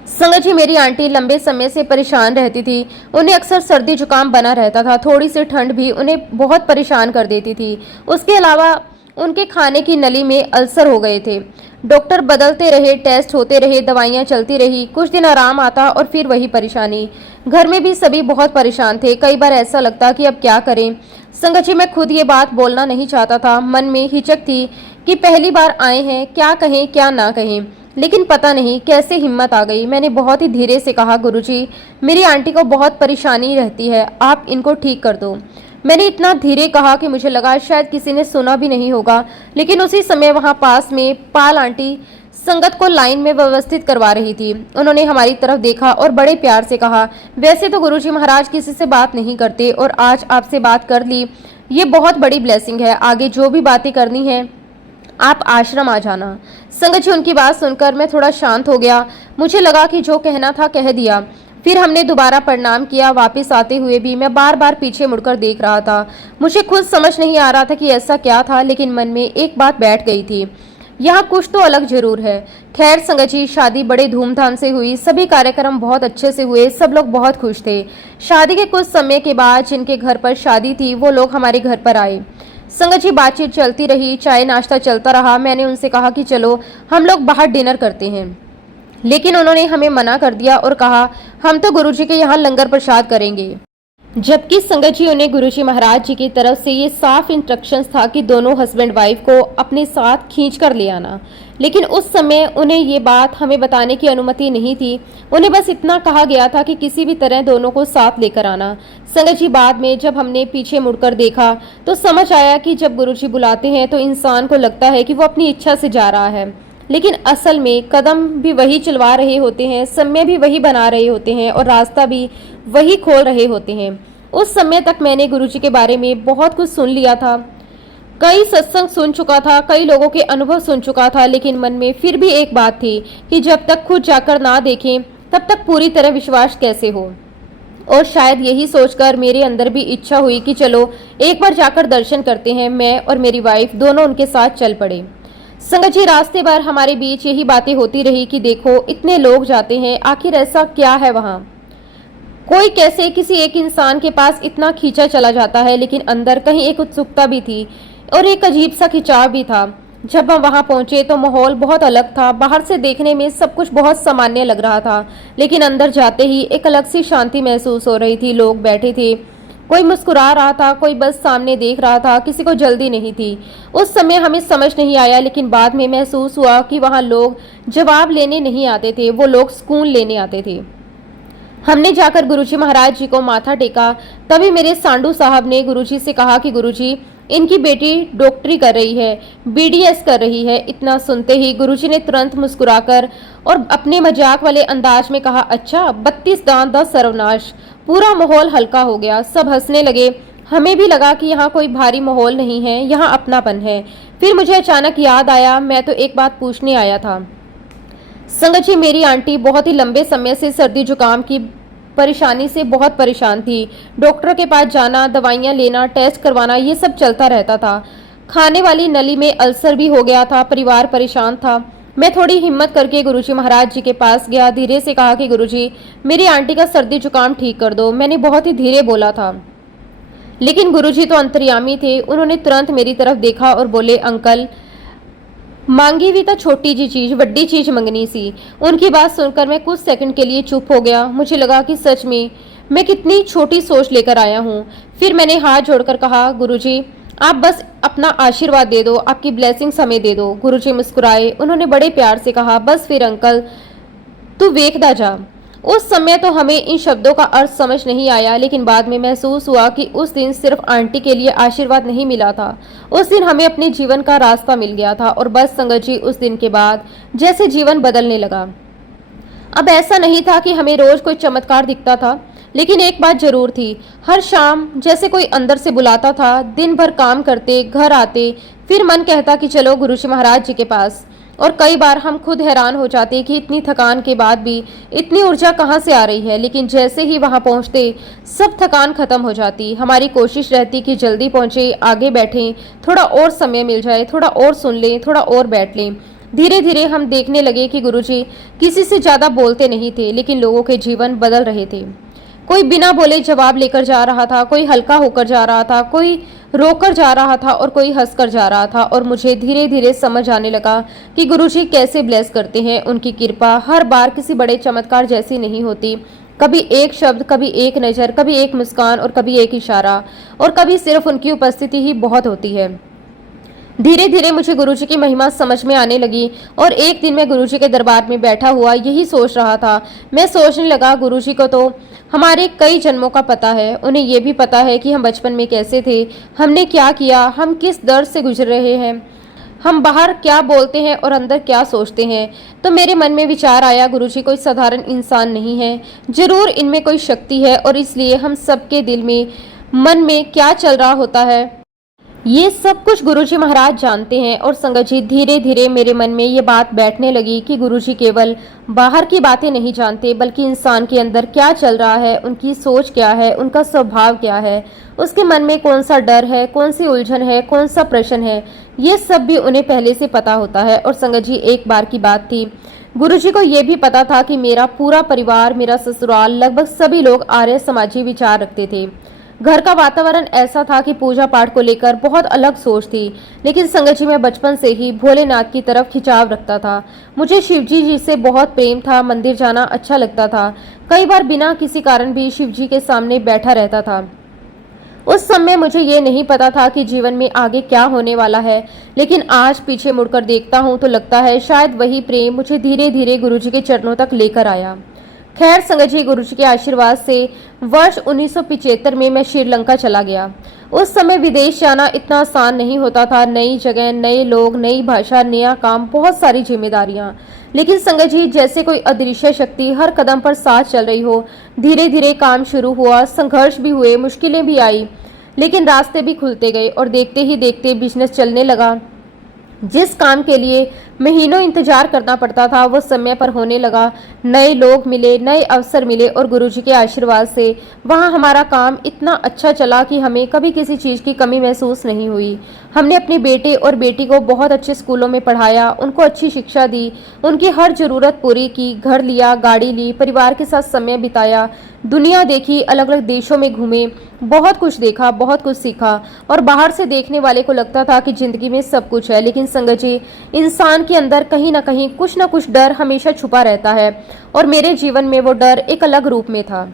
संगत जी, मेरी आंटी लंबे समय से परेशान रहती थी। उन्हें अक्सर सर्दी जुकाम बना रहता था। थोड़ी सी ठंड भी उन्हें बहुत परेशान कर देती थी। उसके अलावा उनके खाने की नली में अल्सर हो गए थे। डॉक्टर बदलते रहे, टेस्ट होते रहे, दवाइयाँ चलती रही। कुछ दिन आराम आता और फिर वही परेशानी। घर में भी सभी बहुत परेशान थे। कई बार ऐसा लगता कि अब क्या करें। संगत जी, मैं खुद ये बात बोलना नहीं चाहता था। मन में हिचक थी कि पहली बार आए हैं, क्या कहें क्या ना कहें। लेकिन पता नहीं कैसे हिम्मत आ गई। मैंने बहुत ही धीरे से कहा, गुरुजी, मेरी आंटी को बहुत परेशानी रहती है, आप इनको ठीक कर दो। मैंने इतना धीरे कहा कि मुझे लगा शायद किसी ने सुना भी नहीं होगा। लेकिन उसी समय वहां पास में पाल आंटी संगत को लाइन में व्यवस्थित करवा रही थी। उन्होंने हमारी तरफ देखा और बड़े प्यार से कहा, वैसे तो गुरुजी महाराज किसी से बात नहीं करते, और आज आपसे बात कर ली, ये बहुत बड़ी ब्लेसिंग है। आगे जो भी बातें करनी है आप आश्रम आ जाना। संगत जी, उनकी बात सुनकर मैं थोड़ा शांत हो गया। मुझे लगा कि जो कहना था कह दिया। फिर हमने दोबारा प्रणाम किया। वापस आते हुए भी मैं बार बार पीछे मुड़कर देख रहा था। मुझे खुद समझ नहीं आ रहा था कि ऐसा क्या था, लेकिन मन में एक बात बैठ गई थी, यहाँ कुछ तो अलग जरूर है। खैर संगत जी, शादी बड़े धूमधाम से हुई। सभी कार्यक्रम बहुत अच्छे से हुए। सब लोग बहुत खुश थे। शादी के कुछ समय के बाद जिनके घर पर शादी थी वो लोग हमारे घर पर आए। संगत जी, बातचीत चलती रही, चाय नाश्ता चलता रहा। मैंने उनसे कहा कि चलो हम लोग बाहर डिनर करते हैं, लेकिन उन्होंने हमें मना कर दिया और कहा, हम तो गुरुजी के यहाँ लंगर प्रसाद करेंगे। जबकि संगत जी, उन्हें गुरुजी महाराज जी की तरफ से ये साफ इंस्ट्रक्शंस था कि दोनों हस्बैंड वाइफ को अपने साथ खींच कर ले आना। लेकिन उस समय उन्हें ये बात हमें बताने की अनुमति नहीं थी। उन्हें बस इतना कहा गया था कि किसी भी तरह दोनों को साथ लेकर आना। संगत जी, बाद में जब हमने पीछे मुड़कर देखा तो समझ आया कि जब गुरुजी बुलाते हैं तो इंसान को लगता है कि वो अपनी इच्छा से जा रहा है, लेकिन असल में कदम भी वही चलवा रहे होते हैं, समय भी वही बना रहे होते हैं और रास्ता भी वही खोल रहे होते हैं। उस समय तक मैंने गुरुजी के बारे में बहुत कुछ सुन लिया था, कई सत्संग सुन चुका था, कई लोगों के अनुभव सुन चुका था, लेकिन मन में फिर भी एक बात थी कि जब तक खुद जाकर ना देखें तब तक पूरी तरह विश्वास कैसे हो। और शायद यही सोचकर मेरे अंदर भी इच्छा हुई कि चलो एक बार जाकर दर्शन करते हैं। मैं और मेरी वाइफ दोनों उनके साथ चल पड़े। संगत जी, रास्ते भर हमारे बीच यही बातें होती रही कि देखो इतने लोग जाते हैं, आखिर ऐसा क्या है वहाँ, कोई कैसे किसी एक इंसान के पास इतना खींचा चला जाता है। लेकिन अंदर कहीं एक उत्सुकता भी थी और एक अजीब सा खिंचाव भी था। जब हम वहां पहुंचे तो माहौल बहुत अलग था। बाहर से देखने में सब कुछ बहुत सामान्य लग रहा था, लेकिन अंदर जाते ही एक अलग सी शांति महसूस हो रही थी। लोग बैठे थे, कोई मुस्कुरा रहा था, कोई बस सामने देख रहा था, किसी को जल्दी नहीं थी। उस समय हमें समझ नहीं आया, लेकिन बाद में महसूस हुआ कि वहाँ लोग जवाब लेने नहीं आते थे, वो लोग सुकून लेने आते थे। हमने जाकर गुरुजी महाराज जी को माथा टेका। तभी मेरे सांडू साहब ने गुरुजी से कहा कि गुरुजी, इनकी बेटी डॉक्टरी कर रही है, बीडीएस कर रही है। इतना सुनते ही गुरुजी ने तुरंत मुस्कुराकर और अपने मजाक वाले अंदाज में कहा, अच्छा 32 दांत 10 सर्वनाश। पूरा माहौल हल्का हो गया, सब हंसने लगे। हमें भी लगा कि यहाँ कोई भारी माहौल नहीं है, यहाँ अपनापन है। फिर मुझे अचानक याद आया, मैं तो एक बात पूछने आया था। संगत जी, मेरी आंटी बहुत ही लंबे समय से सर्दी जुकाम की परेशानी से बहुत परेशान थी। डॉक्टर के पास जाना, दवाइयाँ लेना, टेस्ट करवाना, ये सब चलता रहता था। खाने वाली नली में अल्सर भी हो गया था। परिवार परेशान था। मैं थोड़ी हिम्मत करके गुरुजी महाराज जी के पास गया। धीरे से कहा कि गुरुजी, मेरी आंटी का सर्दी जुकाम ठीक कर दो। मैंने बहुत ही धीरे बोला था, लेकिन गुरुजी तो अंतर्यामी थे। उन्होंने तुरंत मेरी तरफ देखा और बोले, अंकल, मांगी भी तो छोटी जी चीज, बड़ी चीज मंगनी सी। उनकी बात सुनकर मैं कुछ सेकंड के लिए चुप हो गया। मुझे लगा कि सच में मैं कितनी छोटी सोच लेकर आया हूँ। फिर मैंने हाथ जोड़कर कहा, गुरुजी, आप बस अपना आशीर्वाद दे दो, आपकी ब्लेसिंग्स हमें दे दो। गुरुजी मुस्कुराए। उन्होंने बड़े प्यार से कहा, बस फिर अंकल, तू वेखदा जा। उस समय तो हमें इन शब्दों का अर्थ समझ नहीं आया, लेकिन बाद में महसूस हुआ कि उस दिन सिर्फ आंटी के लिए आशीर्वाद नहीं मिला था, उस दिन हमें अपने जीवन का रास्ता मिल गया था। और बस संगत जी, उस दिन के बाद जैसे जीवन बदलने लगा। अब ऐसा नहीं था कि हमें रोज कोई चमत्कार दिखता था, लेकिन एक बात जरूर थी, हर शाम जैसे कोई अंदर से बुलाता था। दिन भर काम करते, घर आते, फिर मन कहता कि चलो गुरुजी महाराज जी के पास। और कई बार हम खुद हैरान हो जाते कि इतनी थकान के बाद भी इतनी ऊर्जा कहाँ से आ रही है। लेकिन जैसे ही वहाँ पहुँचते, सब थकान खत्म हो जाती। हमारी कोशिश रहती कि जल्दी पहुँचे, आगे बैठें, थोड़ा और समय मिल जाए, थोड़ा और सुन लें, थोड़ा और बैठ लें। धीरे धीरे हम देखने लगे कि गुरुजी किसी से ज्यादा बोलते नहीं थे, लेकिन लोगों के जीवन बदल रहे थे। कोई बिना बोले जवाब लेकर जा रहा था, कोई हल्का होकर जा रहा था, कोई रोकर जा रहा था और कोई हंसकर जा रहा था। और मुझे धीरे धीरे समझ आने लगा कि गुरुजी कैसे ब्लेस करते हैं। उनकी कृपा हर बार किसी बड़े चमत्कार जैसी नहीं होती। कभी एक शब्द, कभी एक नज़र, कभी एक मुस्कान और कभी एक इशारा, और कभी सिर्फ उनकी उपस्थिति ही बहुत होती है। धीरे धीरे मुझे गुरुजी की महिमा समझ में आने लगी। और एक दिन मैं गुरुजी के दरबार में बैठा हुआ यही सोच रहा था। मैं सोचने लगा, गुरुजी को तो हमारे कई जन्मों का पता है। उन्हें यह भी पता है कि हम बचपन में कैसे थे, हमने क्या किया, हम किस दर्द से गुजर रहे हैं, हम बाहर क्या बोलते हैं और अंदर क्या सोचते हैं। तो मेरे मन में विचार आया, गुरुजी कोई साधारण इंसान नहीं है, जरूर इनमें कोई शक्ति है। और इसलिए हम सबके दिल में, मन में क्या चल रहा होता है, ये सब कुछ गुरुजी महाराज जानते हैं। और संगत जी, धीरे धीरे मेरे मन में ये बात बैठने लगी कि गुरुजी केवल बाहर की बातें नहीं जानते, बल्कि इंसान के अंदर क्या चल रहा है, उनकी सोच क्या है, उनका स्वभाव क्या है, उसके मन में कौन सा डर है, कौन सी उलझन है, कौन सा प्रश्न है, ये सब भी उन्हें पहले से पता होता है। और संगत जी, एक बार की बात थी, गुरुजी को यह भी पता था कि मेरा पूरा परिवार, मेरा ससुराल, लगभग सभी लोग आर्य समाजी विचार रखते थे। घर का वातावरण ऐसा था कि पूजा पाठ को लेकर बहुत अलग सोच थी। लेकिन संगत जी, मैं बचपन से ही भोलेनाथ की तरफ खिंचाव रखता था। मुझे शिवजी जी से बहुत प्रेम था, मंदिर जाना अच्छा लगता था। कई बार बिना किसी कारण भी शिवजी के सामने बैठा रहता था। उस समय मुझे ये नहीं पता था कि जीवन में आगे क्या होने वाला है, लेकिन आज पीछे मुड़कर देखता हूँ तो लगता है शायद वही प्रेम मुझे धीरे धीरे गुरुजी के चरणों तक लेकर आया। खैर संगत जी, गुरुजी के आशीर्वाद से वर्ष 1975 में मैं श्रीलंका चला गया। उस समय विदेश जाना इतना आसान नहीं होता था। नई जगह, नए लोग, नई भाषा, नया काम, बहुत सारी जिम्मेदारियां। लेकिन संगत जी, जैसे कोई अदृश्य शक्ति हर कदम पर साथ चल रही हो। धीरे धीरे काम शुरू हुआ, संघर्ष भी हुए, मुश्किलें भी आई, लेकिन रास्ते भी खुलते गए। और देखते ही देखते बिजनेस चलने लगा। जिस काम के लिए महीनों इंतजार करना पड़ता था, वो समय पर होने लगा। नए लोग मिले, नए अवसर मिले, और गुरुजी के आशीर्वाद से वहाँ हमारा काम इतना अच्छा चला कि हमें कभी किसी चीज़ की कमी महसूस नहीं हुई। हमने अपने बेटे और बेटी को बहुत अच्छे स्कूलों में पढ़ाया, उनको अच्छी शिक्षा दी, उनकी हर ज़रूरत पूरी की, घर लिया, गाड़ी ली, परिवार के साथ समय बिताया, दुनिया देखी, अलग अलग देशों में घूमे, बहुत कुछ देखा, बहुत कुछ सीखा। और बाहर से देखने वाले को लगता था कि जिंदगी में सब कुछ है, लेकिन संगत जी, इंसान के अंदर कहीं ना कहीं कुछ ना कुछ डर हमेशा छुपा रहता है। और मेरे जीवन में वो डर एक अलग रूप में था।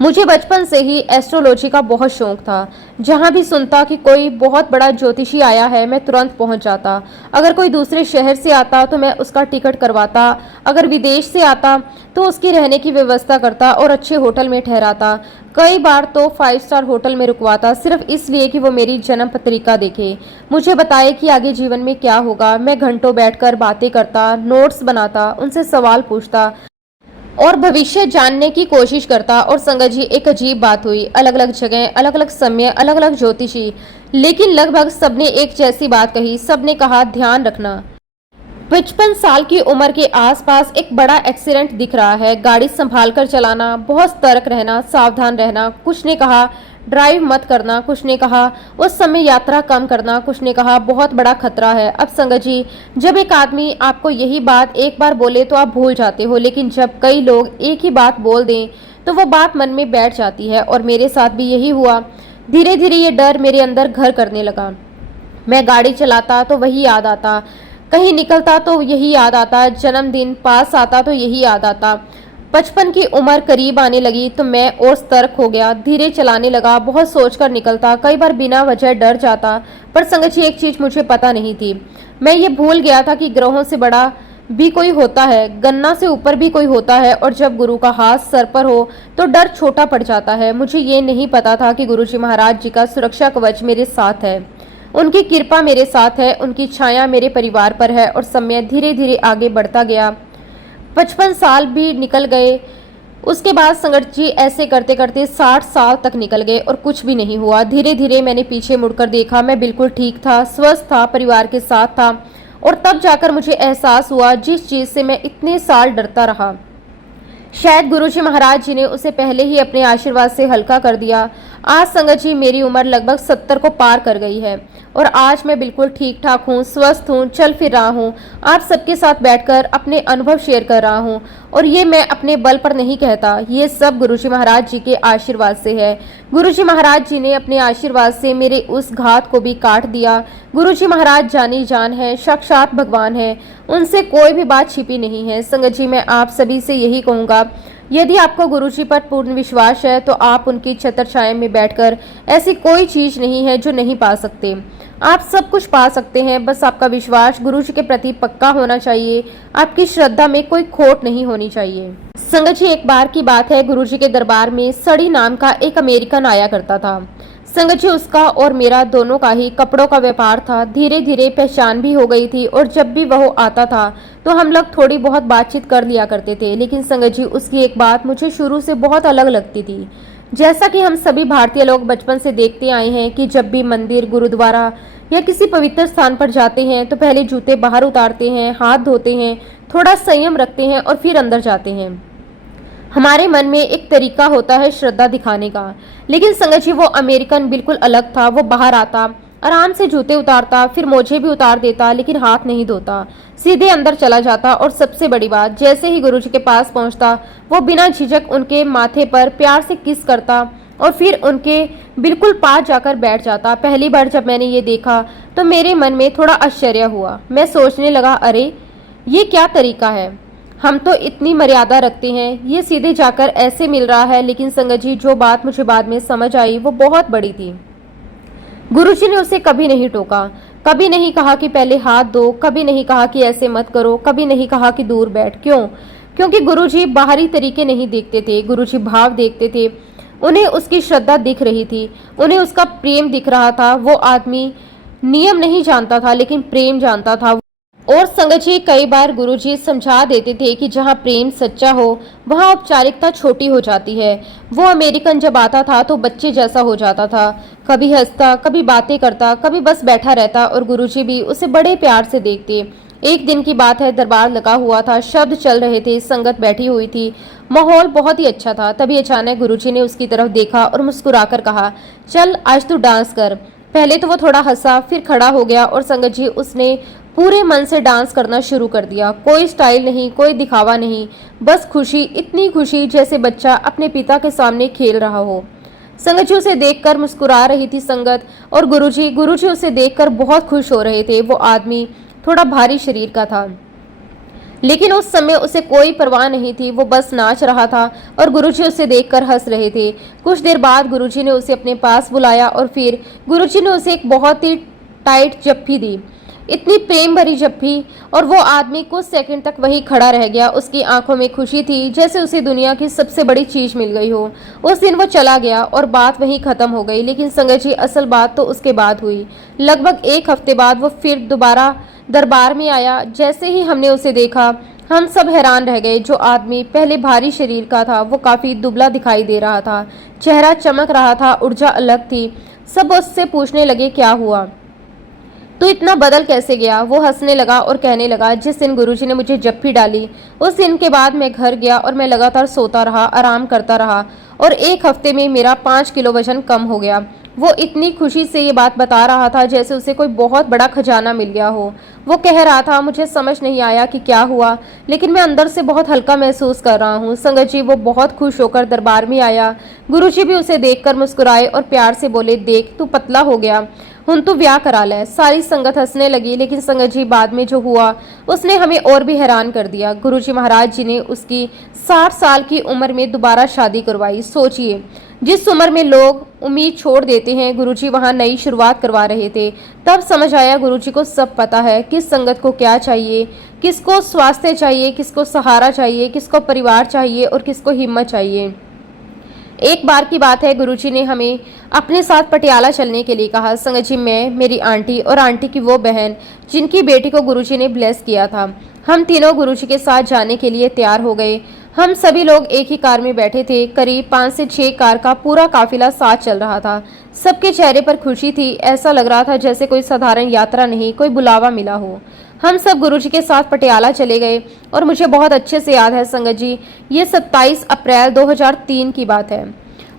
मुझे बचपन से ही एस्ट्रोलॉजी का बहुत शौक था। जहाँ भी सुनता कि कोई बहुत बड़ा ज्योतिषी आया है, मैं तुरंत पहुँच जाता। अगर कोई दूसरे शहर से आता तो मैं उसका टिकट करवाता, अगर विदेश से आता तो उसकी रहने की व्यवस्था करता और अच्छे होटल में ठहराता। कई बार तो 5 स्टार होटल में रुकवाता, सिर्फ इसलिए कि वो मेरी जन्म पत्रिका देखे, मुझे बताए कि आगे जीवन में क्या होगा। मैं घंटों बैठकर बातें करता, नोट्स बनाता, उनसे सवाल पूछता और भविष्य जानने की कोशिश करता। और संगत जी, एक अजीब बात हुई, अलग अलग जगह, अलग अलग समय, अलग अलग ज्योतिषी, लेकिन लगभग सबने एक जैसी बात कही। सबने कहा, ध्यान रखना, 55 साल की उम्र के आसपास एक बड़ा एक्सीडेंट दिख रहा है। गाड़ी संभाल कर चलाना, बहुत सतर्क रहना, सावधान रहना। कुछ ने कहा ड्राइव मत करना, कुछ ने कहा उस समय यात्रा कम करना, कुछ ने कहा बहुत बड़ा खतरा है। अब संगत जी, जब एक आदमी आपको यही बात एक बार बोले तो आप भूल जाते हो, लेकिन जब कई लोग एक ही बात बोल दें तो वो बात मन में बैठ जाती है। और मेरे साथ भी यही हुआ। धीरे धीरे ये डर मेरे अंदर घर करने लगा। मैं गाड़ी चलाता तो वही याद आता, कहीं निकलता तो यही याद आता, जन्मदिन पास आता तो यही याद आता। 55 की उम्र करीब आने लगी तो मैं और सतर्क हो गया, धीरे चलाने लगा, बहुत सोचकर निकलता, कई बार बिना वजह डर जाता। पर संगत जी, एक चीज मुझे पता नहीं थी। मैं ये भूल गया था कि ग्रहों से बड़ा भी कोई होता है, गन्ना से ऊपर भी कोई होता है, और जब गुरु का हाथ सर पर हो तो डर छोटा पड़ जाता है। मुझे ये नहीं पता था कि गुरुजी महाराज जी का सुरक्षा कवच मेरे साथ है, उनकी कृपा मेरे साथ है, उनकी छाया मेरे परिवार पर है। और समय धीरे धीरे आगे बढ़ता गया। 55 साल भी निकल गए। उसके बाद संगत जी, ऐसे करते करते 60 साल तक निकल गए और कुछ भी नहीं हुआ। धीरे धीरे मैंने पीछे मुड़कर देखा, मैं बिल्कुल ठीक था, स्वस्थ था, परिवार के साथ था। और तब जाकर मुझे एहसास हुआ जिस चीज से मैं इतने साल डरता रहा, शायद गुरुजी महाराज जी ने उसे पहले ही अपने आशीर्वाद से हल्का कर दिया। आज संगत जी, मेरी उम्र लगभग 70 को पार कर गई है और आज मैं बिल्कुल ठीक ठाक हूँ, स्वस्थ हूँ, चल फिर रहा हूँ, आप सबके साथ बैठकर अपने अनुभव शेयर कर रहा हूँ। और ये मैं अपने बल पर नहीं कहता, ये सब गुरुजी महाराज जी के आशीर्वाद से है। गुरुजी महाराज जी ने अपने आशीर्वाद से मेरे उस घात को भी काट दिया। गुरुजी महाराज जानी जान है, साक्षात भगवान है, उनसे कोई भी बात छिपी नहीं है। संगत जी, मैं आप सभी से यही कहूँगा, यदि आपको गुरुजी पर पूर्ण विश्वास है तो आप उनकी छत्र छाया में बैठकर ऐसी कोई चीज नहीं है जो नहीं पा सकते। आप सब कुछ पा सकते हैं, बस आपका विश्वास गुरुजी के प्रति पक्का होना चाहिए, आपकी श्रद्धा में कोई खोट नहीं होनी चाहिए। संगत जी, एक बार की बात है, गुरुजी के दरबार में सड़ी नाम का एक अमेरिकन आया करता था। संगत जी, उसका और मेरा दोनों का ही कपड़ों का व्यापार था। धीरे धीरे पहचान भी हो गई थी और जब भी वह आता था तो हम लोग थोड़ी बहुत बातचीत कर लिया करते थे। लेकिन संगत जी, उसकी एक बात मुझे शुरू से बहुत अलग लगती थी। जैसा कि हम सभी भारतीय लोग बचपन से देखते आए हैं कि जब भी मंदिर, गुरुद्वारा या किसी पवित्र स्थान पर जाते हैं तो पहले जूते बाहर उतारते हैं, हाथ धोते हैं, थोड़ा संयम रखते हैं और फिर अंदर जाते हैं। हमारे मन में एक तरीका होता है श्रद्धा दिखाने का, लेकिन संगत जी, वो अमेरिकन बिल्कुल अलग था। वो बाहर आता, आराम से जूते उतारता, फिर मोजे भी उतार देता, लेकिन हाथ नहीं धोता, सीधे अंदर चला जाता। और सबसे बड़ी बात, जैसे ही गुरुजी के पास पहुंचता वो बिना झिझक उनके माथे पर प्यार से किस करता और फिर उनके बिल्कुल पास जाकर बैठ जाता। पहली बार जब मैंने ये देखा तो मेरे मन में थोड़ा आश्चर्य हुआ। मैं सोचने लगा, अरे ये क्या तरीका है, हम तो इतनी मर्यादा रखते हैं, ये सीधे जाकर ऐसे मिल रहा है। लेकिन संगत जी, जो बात मुझे बाद में समझ आई वो बहुत बड़ी थी। गुरुजी ने उसे कभी नहीं टोका, कभी नहीं कहा कि पहले हाथ दो, कभी नहीं कहा कि ऐसे मत करो, कभी नहीं कहा कि दूर बैठ। क्यों? क्योंकि गुरुजी बाहरी तरीके नहीं देखते थे, गुरुजी भाव देखते थे। उन्हें उसकी श्रद्धा दिख रही थी, उन्हें उसका प्रेम दिख रहा था। वो आदमी नियम नहीं जानता था लेकिन प्रेम जानता था। और संगत जी, कई बार गुरुजी समझा देते थे कि जहाँ प्रेम सच्चा हो वहाँ औपचारिकता छोटी हो जाती है। वो अमेरिकन जब आता था तो बच्चे जैसा हो जाता था, कभी हंसता, कभी बातें करता, कभी बस बैठा रहता और गुरुजी भी उसे बड़े प्यार से देखते। एक दिन की बात है, दरबार लगा हुआ था, शब्द चल रहे थे, संगत बैठी हुई थी, माहौल बहुत ही अच्छा था। तभी अचानक गुरुजी ने उसकी तरफ देखा और मुस्कुराकर कहा, चल आज तू डांस कर। पहले तो वो थोड़ा हंसा, फिर खड़ा हो गया और संगत जी, उसने पूरे मन से डांस करना शुरू कर दिया। कोई स्टाइल नहीं, कोई दिखावा नहीं, बस खुशी, इतनी खुशी जैसे बच्चा अपने पिता के सामने खेल रहा हो। संगत जी उसे देखकर मुस्कुरा रही थी संगत, और गुरुजी उसे देखकर बहुत खुश हो रहे थे। वो आदमी थोड़ा भारी शरीर का था, लेकिन उस समय उसे कोई परवाह नहीं थी, वो बस नाच रहा था और गुरुजी उसे देखकर हंस रहे थे। कुछ देर बाद गुरुजी ने उसे अपने पास बुलाया और फिर गुरुजी ने उसे एक बहुत ही टाइट जप्फी दी, इतनी प्रेम भरी जप्फी, और वो आदमी कुछ सेकंड तक वहीं खड़ा रह गया। उसकी आंखों में खुशी थी, जैसे उसे दुनिया की सबसे बड़ी चीज मिल गई हो। उस दिन वो चला गया और बात वहीं खत्म हो गई। लेकिन संगत जी, असल बात तो उसके बाद हुई। लगभग एक हफ्ते बाद वो फिर दोबारा दरबार में आया। जैसे ही हमने उसे देखा हम सब हैरान रह गए। जो आदमी पहले भारी शरीर का था वो काफी दुबला दिखाई दे रहा था, चेहरा चमक रहा था, ऊर्जा अलग थी। सब उससे पूछने लगे क्या हुआ। तो इतना बदल कैसे गया। वो हंसने लगा और कहने लगा, जिस दिन गुरुजी ने मुझे जप्फी डाली उस दिन के बाद मैं घर गया और मैं लगातार सोता रहा, आराम करता रहा और 1 हफ्ते में मेरा 5 किलो वजन कम हो गया। वो इतनी खुशी से ये बात बता रहा था जैसे उसे कोई बहुत बड़ा खजाना मिल गया हो। वो कह रहा था, मुझे समझ नहीं आया कि क्या हुआ, लेकिन मैं अंदर से बहुत हल्का महसूस कर रहा हूँ। संगत जी, वो बहुत खुश होकर दरबार में आया। गुरुजी भी उसे देखकर मुस्कुराए और प्यार से बोले, देख तू पतला हो गया, हुन तू ब्याह करा ले। सारी संगत हंसने लगी, लेकिन संगत जी बाद में जो हुआ उसने हमें और भी हैरान कर दिया। गुरुजी महाराज जी ने उसकी 60 साल की उम्र में दोबारा शादी करवाई। सोचिए, जिस उम्र में लोग उम्मीद छोड़ देते हैं, गुरुजी वहां नई शुरुआत करवा रहे थे। तब समझ आया गुरुजी को सब पता है, किस संगत को क्या चाहिए, किसको स्वास्थ्य चाहिए, किसको सहारा चाहिए, किसको परिवार चाहिए और किसको हिम्मत चाहिए। एक बार की बात है, गुरुजी ने हमें अपने साथ पटियाला चलने के लिए कहा। संगत जी, मैं, मेरी आंटी और आंटी की वो बहन जिनकी बेटी को गुरुजी ने ब्लेस किया था, हम तीनों गुरुजी के साथ जाने के लिए तैयार हो गए। हम सभी लोग एक ही कार में बैठे थे। करीब 5 से 6 कार का पूरा काफिला साथ चल रहा था। सबके चेहरे पर खुशी थी। ऐसा लग रहा था जैसे कोई साधारण यात्रा नहीं, कोई बुलावा मिला हो। हम सब गुरुजी के साथ पटियाला चले गए और मुझे बहुत अच्छे से याद है संगत जी, ये 27 अप्रैल 2003 की बात है।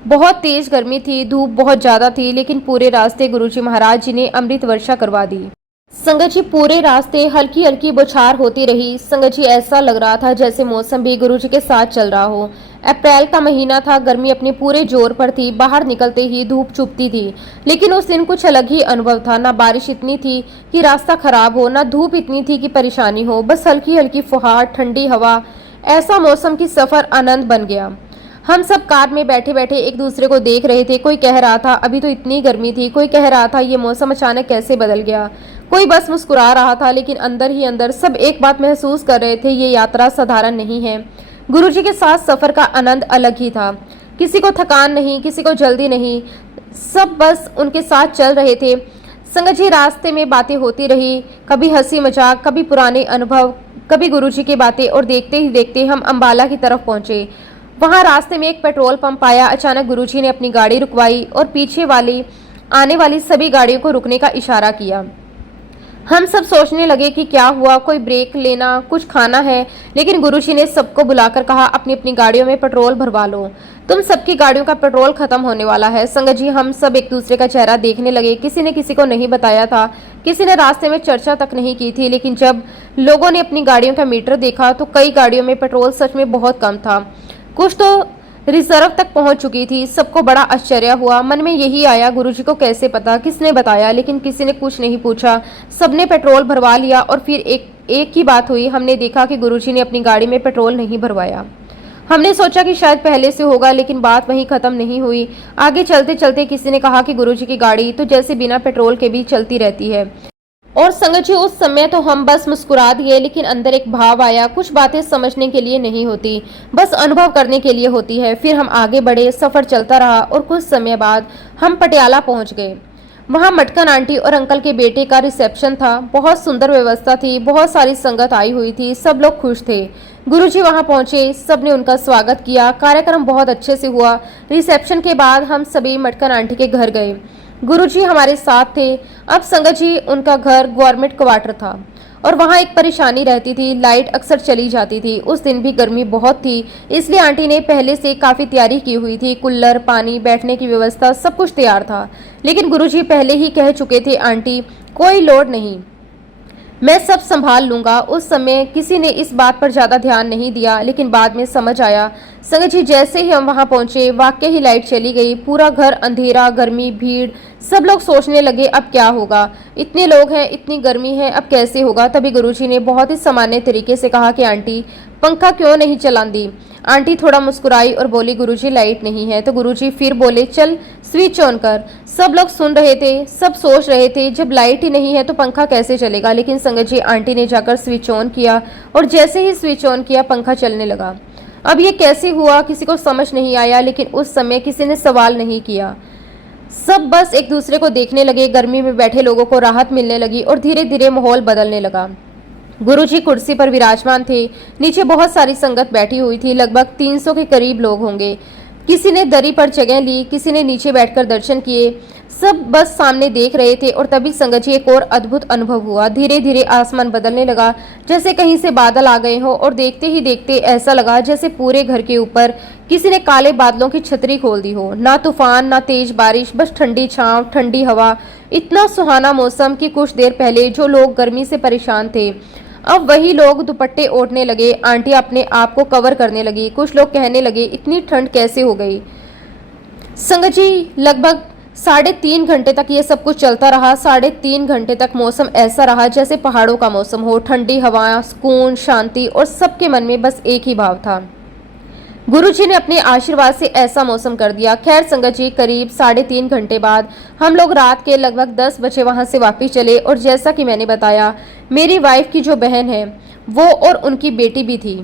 बहुत तेज गर्मी थी, धूप बहुत ज्यादा थी, लेकिन पूरे रास्ते गुरुजी महाराज जी ने अमृत वर्षा करवा दी। संगत जी, पूरे रास्ते हल्की हल्की बौछार होती रही। संगत जी, ऐसा लग रहा था जैसे मौसम भी गुरुजी के साथ चल रहा हो। अप्रैल का महीना था, गर्मी अपने पूरे जोर पर थी। बाहर निकलते ही धूप चुभती थी, लेकिन उस दिन कुछ अलग ही अनुभव था। ना बारिश इतनी थी कि रास्ता खराब हो, ना धूप इतनी थी कि परेशानी हो, बस हल्की हल्की फुहार, ठंडी हवा। ऐसा मौसम की सफर आनंद बन गया। हम सब कार में बैठे बैठे एक दूसरे को देख रहे थे। कोई कह रहा था अभी तो इतनी गर्मी थी, कोई कह रहा था ये मौसम अचानक कैसे बदल गया, कोई बस मुस्कुरा रहा था, लेकिन अंदर ही अंदर सब एक बात महसूस कर रहे थे, ये यात्रा साधारण नहीं है। गुरुजी के साथ सफर का आनंद अलग ही था। किसी को थकान नहीं, किसी को जल्दी नहीं, सब बस उनके साथ चल रहे थे। संगत जी, रास्ते में बातें होती रही, कभी हंसी मजाक, कभी पुराने अनुभव, कभी गुरुजी की बातें, और देखते ही देखते हम अंबाला की तरफ पहुंचे। वहां रास्ते में एक पेट्रोल पंप आया। अचानक गुरुजी ने अपनी गाड़ी रुकवाई और पीछे वाली आने वाली सभी गाड़ियों को रुकने का इशारा किया। हम सब सोचने लगे कि क्या हुआ, कोई ब्रेक लेना, कुछ खाना है, लेकिन गुरुजी ने सबको बुलाकर कहा, अपनी अपनी गाड़ियों में पेट्रोल भरवा लो, तुम सबकी गाड़ियों का पेट्रोल खत्म होने वाला है। संगत जी, हम सब एक दूसरे का चेहरा देखने लगे। किसी ने किसी को नहीं बताया था, किसी ने रास्ते में चर्चा तक नहीं की थी, लेकिन जब लोगों ने अपनी गाड़ियों का मीटर देखा तो कई गाड़ियों में पेट्रोल सच में बहुत कम था। कुछ तो रिजर्व तक पहुंच चुकी थी। सबको बड़ा आश्चर्य हुआ। मन में यही आया, गुरुजी को कैसे पता, किसने बताया, लेकिन किसी ने कुछ नहीं पूछा। सबने पेट्रोल भरवा लिया और फिर एक ही बात हुई। हमने देखा कि गुरुजी ने अपनी गाड़ी में पेट्रोल नहीं भरवाया। हमने सोचा कि शायद पहले से होगा, लेकिन बात वहीं खत्म नहीं हुई। आगे चलते चलते किसी ने कहा कि गुरुजी की गाड़ी तो जैसे बिना पेट्रोल के भी चलती रहती है। और संगत जी, उस समय तो हम बस मुस्कुरा दिए, लेकिन अंदर एक भाव आया, कुछ बातें समझने के लिए नहीं होती, बस अनुभव करने के लिए होती है। फिर हम आगे बढ़े, सफर चलता रहा और कुछ समय बाद हम पटियाला पहुंच गए। वहां मटकन आंटी और अंकल के बेटे का रिसेप्शन था। बहुत सुंदर व्यवस्था थी, बहुत सारी संगत आई हुई थी, सब लोग खुश थे। गुरुजी वहां पहुंचे, सबने उनका स्वागत किया। कार्यक्रम बहुत अच्छे से हुआ। रिसेप्शन के बाद हम सभी मटकन आंटी के घर गए। गुरुजी हमारे साथ थे। अब संगत जी, उनका घर गवर्नमेंट क्वार्टर था और वहाँ एक परेशानी रहती थी, लाइट अक्सर चली जाती थी। उस दिन भी गर्मी बहुत थी, इसलिए आंटी ने पहले से काफ़ी तैयारी की हुई थी। कुल्लर, पानी, बैठने की व्यवस्था, सब कुछ तैयार था। लेकिन गुरुजी पहले ही कह चुके थे, आंटी कोई लोड नहीं, मैं सब संभाल लूंगा। उस समय किसी ने इस बात पर ज़्यादा ध्यान नहीं दिया, लेकिन बाद में समझ आया। संगत जी, जैसे ही हम वहां पहुंचे, वाकई ही लाइट चली गई। पूरा घर अंधेरा, गर्मी, भीड़। सब लोग सोचने लगे अब क्या होगा, इतने लोग हैं, इतनी गर्मी है, अब कैसे होगा। तभी गुरुजी ने बहुत ही सामान्य तरीके से कहा कि आंटी पंखा क्यों नहीं चलाती। आंटी थोड़ा मुस्कुराई और बोली, गुरुजी लाइट नहीं है। तो गुरुजी फिर बोले, चल स्विच ऑन कर। सब लोग सुन रहे थे, सब सोच रहे थे जब लाइट ही नहीं है तो पंखा कैसे चलेगा। लेकिन संगत जी, आंटी ने जाकर स्विच ऑन किया और जैसे ही स्विच ऑन किया पंखा चलने लगा। अब ये कैसे हुआ किसी को समझ नहीं आया, लेकिन उस समय किसी ने सवाल नहीं किया। सब बस एक दूसरे को देखने लगे। गर्मी में बैठे लोगों को राहत मिलने लगी और धीरे धीरे माहौल बदलने लगा। गुरुजी कुर्सी पर विराजमान थे। नीचे बहुत सारी संगत बैठी हुई थी, लगभग 300 के करीब लोग होंगे। किसी ने दरी पर जगह ली, किसी ने नीचे बैठकर दर्शन किए। सब बस सामने देख रहे थे और तभी संगत जी एक और अद्भुत अनुभव हुआ। धीरे धीरे आसमान बदलने लगा, जैसे कहीं से बादल आ गए हो, और देखते ही देखते ऐसा लगा जैसे पूरे घर के ऊपर किसी ने काले बादलों की छतरी खोल दी हो। ना तूफान ना तेज बारिश, बस ठंडी छांव, ठंडी हवा। इतना सुहाना मौसम कि कुछ देर पहले जो लोग गर्मी से परेशान थे, अब वही लोग दुपट्टे ओढ़ने लगे। आंटी अपने आप को कवर करने लगी। कुछ लोग कहने लगे इतनी ठंड कैसे हो गई। संगत जी, लगभग 3.5 घंटे तक ये सब कुछ चलता रहा। 3.5 घंटे तक मौसम ऐसा रहा जैसे पहाड़ों का मौसम हो। ठंडी हवा, सुकून, शांति, और सबके मन में बस एक ही भाव था। गुरुजी ने अपने आशीर्वाद से ऐसा मौसम कर दिया। खैर संगत जी, करीब 3.5 घंटे बाद हम लोग रात के लगभग 10 बजे वहां से वापस चले। और जैसा कि मैंने बताया, मेरी वाइफ की जो बहन है वो और उनकी बेटी भी थी।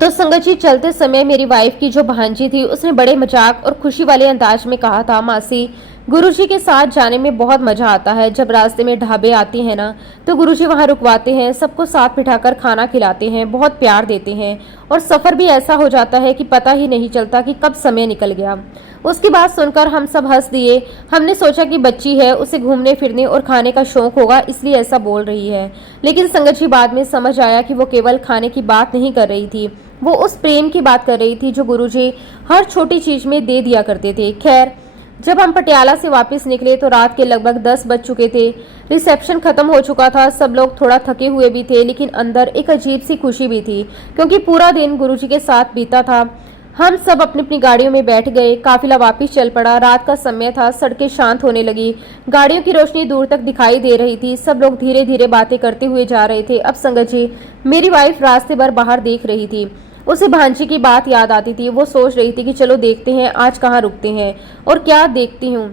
तो संगत जी, चलते समय मेरी वाइफ की जो भांजी थी उसने बड़े मजाक और खुशी वाले अंदाज में कहा था, मासी, गुरुजी के साथ जाने में बहुत मजा आता है। जब रास्ते में ढाबे आती हैं ना, तो गुरुजी वहाँ रुकवाते हैं, सबको साथ बिठाकर खाना खिलाते हैं, बहुत प्यार देते हैं, और सफर भी ऐसा हो जाता है कि पता ही नहीं चलता कि कब समय निकल गया। उसकी बात सुनकर हम सब हंस दिए। हमने सोचा कि बच्ची है, उसे घूमने फिरने और खाने का शौक होगा, इसलिए ऐसा बोल रही है। लेकिन संगत जी, बाद में समझ आया कि वो केवल खाने की बात नहीं कर रही थी, वो उस प्रेम की बात कर रही थी जो गुरुजी हर छोटी चीज में दे दिया करते थे। खैर, जब हम पटियाला से वापस निकले तो रात के लगभग 10 बज चुके थे। रिसेप्शन खत्म हो चुका था। सब लोग थोड़ा थके हुए भी थे, लेकिन अंदर एक अजीब सी खुशी भी थी, क्योंकि पूरा दिन गुरुजी के साथ बीता था। हम सब अपनी अपनी गाड़ियों में बैठ गए। काफिला वापस चल पड़ा। रात का समय था, सड़कें शांत होने लगी, गाड़ियों की रोशनी दूर तक दिखाई दे रही थी। सब लोग धीरे धीरे बातें करते हुए जा रहे थे। अब संगत जी, मेरी वाइफ रास्ते भर बाहर देख रही थी। उसे भांजी की बात याद आती थी। वो सोच रही थी कि चलो देखते हैं आज कहाँ रुकते हैं। और क्या देखती हूँ,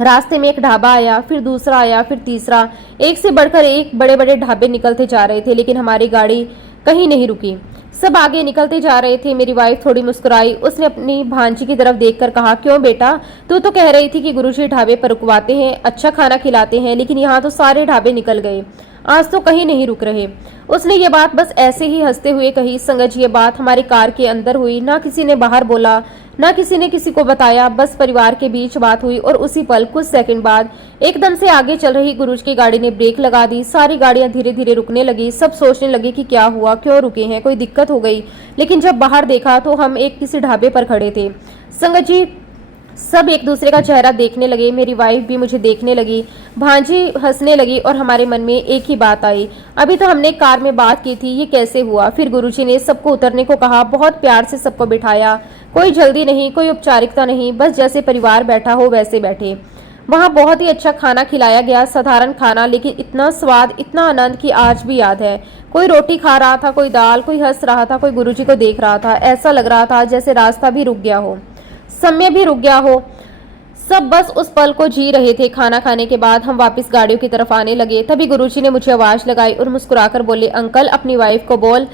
रास्ते में एक ढाबा आया, फिर दूसरा आया, फिर तीसरा। एक से बढ़कर एक बड़े बड़े ढाबे निकलते जा रहे थे, लेकिन हमारी गाड़ी कहीं नहीं रुकी। सब आगे निकलते जा रहे थे। मेरी वाइफ थोड़ी मुस्कुराई। उसने अपनी भांजी की तरफ देखकर कहा, क्यों बेटा, तू तो कह रही थी कि गुरुजी ढाबे पर रुकवाते हैं, अच्छा खाना खिलाते हैं, लेकिन यहाँ तो सारे ढाबे निकल गए, आज तो कहीं नहीं रुक रहे। उसने ये बात बस ऐसे ही हंसते हुए कही। संगत जी, ये बात हमारी कार के अंदर हुई। ना किसी ने बाहर बोला, ना किसी ने किसी को बताया, बस परिवार के बीच बात हुई। और उसी पल कुछ सेकंड बाद एकदम से आगे चल रही गुरुजी की गाड़ी ने ब्रेक लगा दी। सारी गाड़ियां धीरे धीरे रुकने लगी। सब सोचने लगे कि क्या हुआ, क्यों रुके हैं, कोई दिक्कत हो गई। लेकिन जब बाहर देखा तो हम एक किसी ढाबे पर खड़े थे। संगत जी, सब एक दूसरे का चेहरा देखने लगे। मेरी वाइफ भी मुझे देखने लगी, भांजी हंसने लगी, और हमारे मन में एक ही बात आई, अभी तो हमने कार में बात की थी, ये कैसे हुआ। फिर गुरुजी ने सबको उतरने को कहा। बहुत प्यार से सबको बिठाया। कोई जल्दी नहीं, कोई औपचारिकता नहीं, बस जैसे परिवार बैठा हो वैसे बैठे। वहाँ बहुत ही अच्छा खाना खिलाया गया, साधारण खाना, लेकिन इतना स्वाद, इतना आनंद कि आज भी याद है। कोई रोटी खा रहा था, कोई दाल, कोई हंस रहा था, कोई गुरुजी को देख रहा था। ऐसा लग रहा था जैसे रास्ता भी रुक गया हो, समय भी रुक गया हो। सब बस उस पल को जी रहे थे। खाना खाने के बाद हम वापस गाड़ियों की तरफ आने लगे। तभी गुरुजी ने मुझे आवाज लगाई और मुस्कुराकर बोले, अंकल, अपनी वाइफ को बोल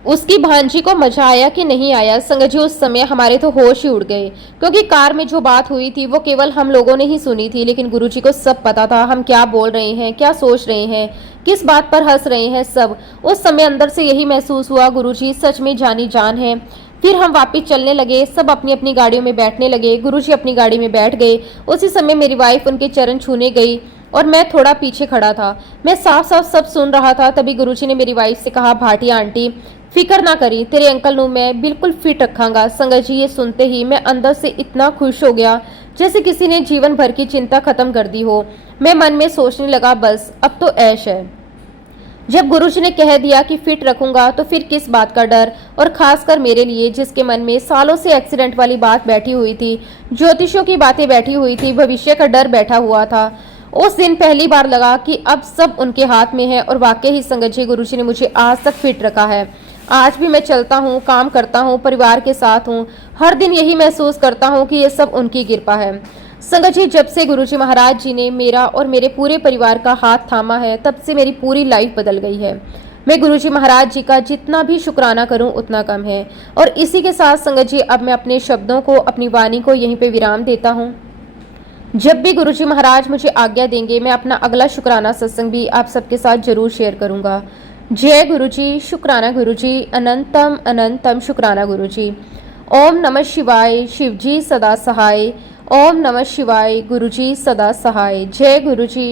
उसकी भांजी को मजा आया कि नहीं आया। संगत जी, उस समय हमारे तो होश ही उड़ गए, क्योंकि कार में जो बात हुई थी वो केवल हम लोगों ने ही सुनी थी, लेकिन गुरुजी को सब पता था हम क्या बोल रहे हैं, क्या सोच रहे हैं, किस बात पर हंस रहे हैं। सब उस समय अंदर से यही महसूस हुआ, गुरुजी सच में जानी जान है। फिर हम वापस चलने लगे। सब अपनी अपनी गाड़ियों में बैठने लगे। गुरुजी अपनी गाड़ी में बैठ गए। उसी समय मेरी वाइफ उनके चरण छूने गई और मैं थोड़ा पीछे खड़ा था। मैं साफ साफ सब सुन रहा था। तभी गुरुजी ने मेरी वाइफ से कहा, भाटिया आंटी, फिक्र ना करी, तेरे अंकल नु मैं बिल्कुल फिट रखांगा। संगत जी, ये सुनते ही मैं अंदर से इतना खुश हो गया जैसे किसी ने जीवन भर की चिंता खत्म कर दी हो। मैं मन में सोचने लगा, बस अब तो ऐश है। जब गुरुजी ने कह दिया कि फिट रखूंगा तो फिर किस बात का डर, और खासकर मेरे लिए जिसके मन में सालों से एक्सीडेंट वाली बात बैठी हुई थी, ज्योतिषों की बातें बैठी हुई थी, भविष्य का डर बैठा हुआ था। उस दिन पहली बार लगा कि अब सब उनके हाथ में है। और वाकई ही संगत जी, गुरुजी ने मुझे आज तक फिट रखा है। आज भी मैं चलता हूँ, काम करता हूँ, परिवार के साथ हूँ। हर दिन यही महसूस करता हूँ कि ये सब उनकी कृपा है। संगत जी, जब से गुरुजी महाराज जी ने मेरा और मेरे पूरे परिवार का हाथ थामा है, तब से मेरी पूरी लाइफ बदल गई है। मैं गुरुजी महाराज जी का जितना भी शुक्राना करूं उतना कम है। और इसी के साथ संगत जी, अब मैं अपने शब्दों को, अपनी वाणी को यहीं पे विराम देता हूं। जब भी गुरुजी महाराज मुझे आज्ञा देंगे, मैं अपना अगला शुक्राना सत्संग भी आप सबके साथ जरूर शेयर करूंगा। जय गुरुजी, शुक्राना गुरुजी, अनंतम अनंतम शुक्राना गुरुजी। ओम नमः शिवाय, शिवजी सदा सहाय। ओम नमः शिवाय। गुरुजी सदा सहाय। जय गुरुजी।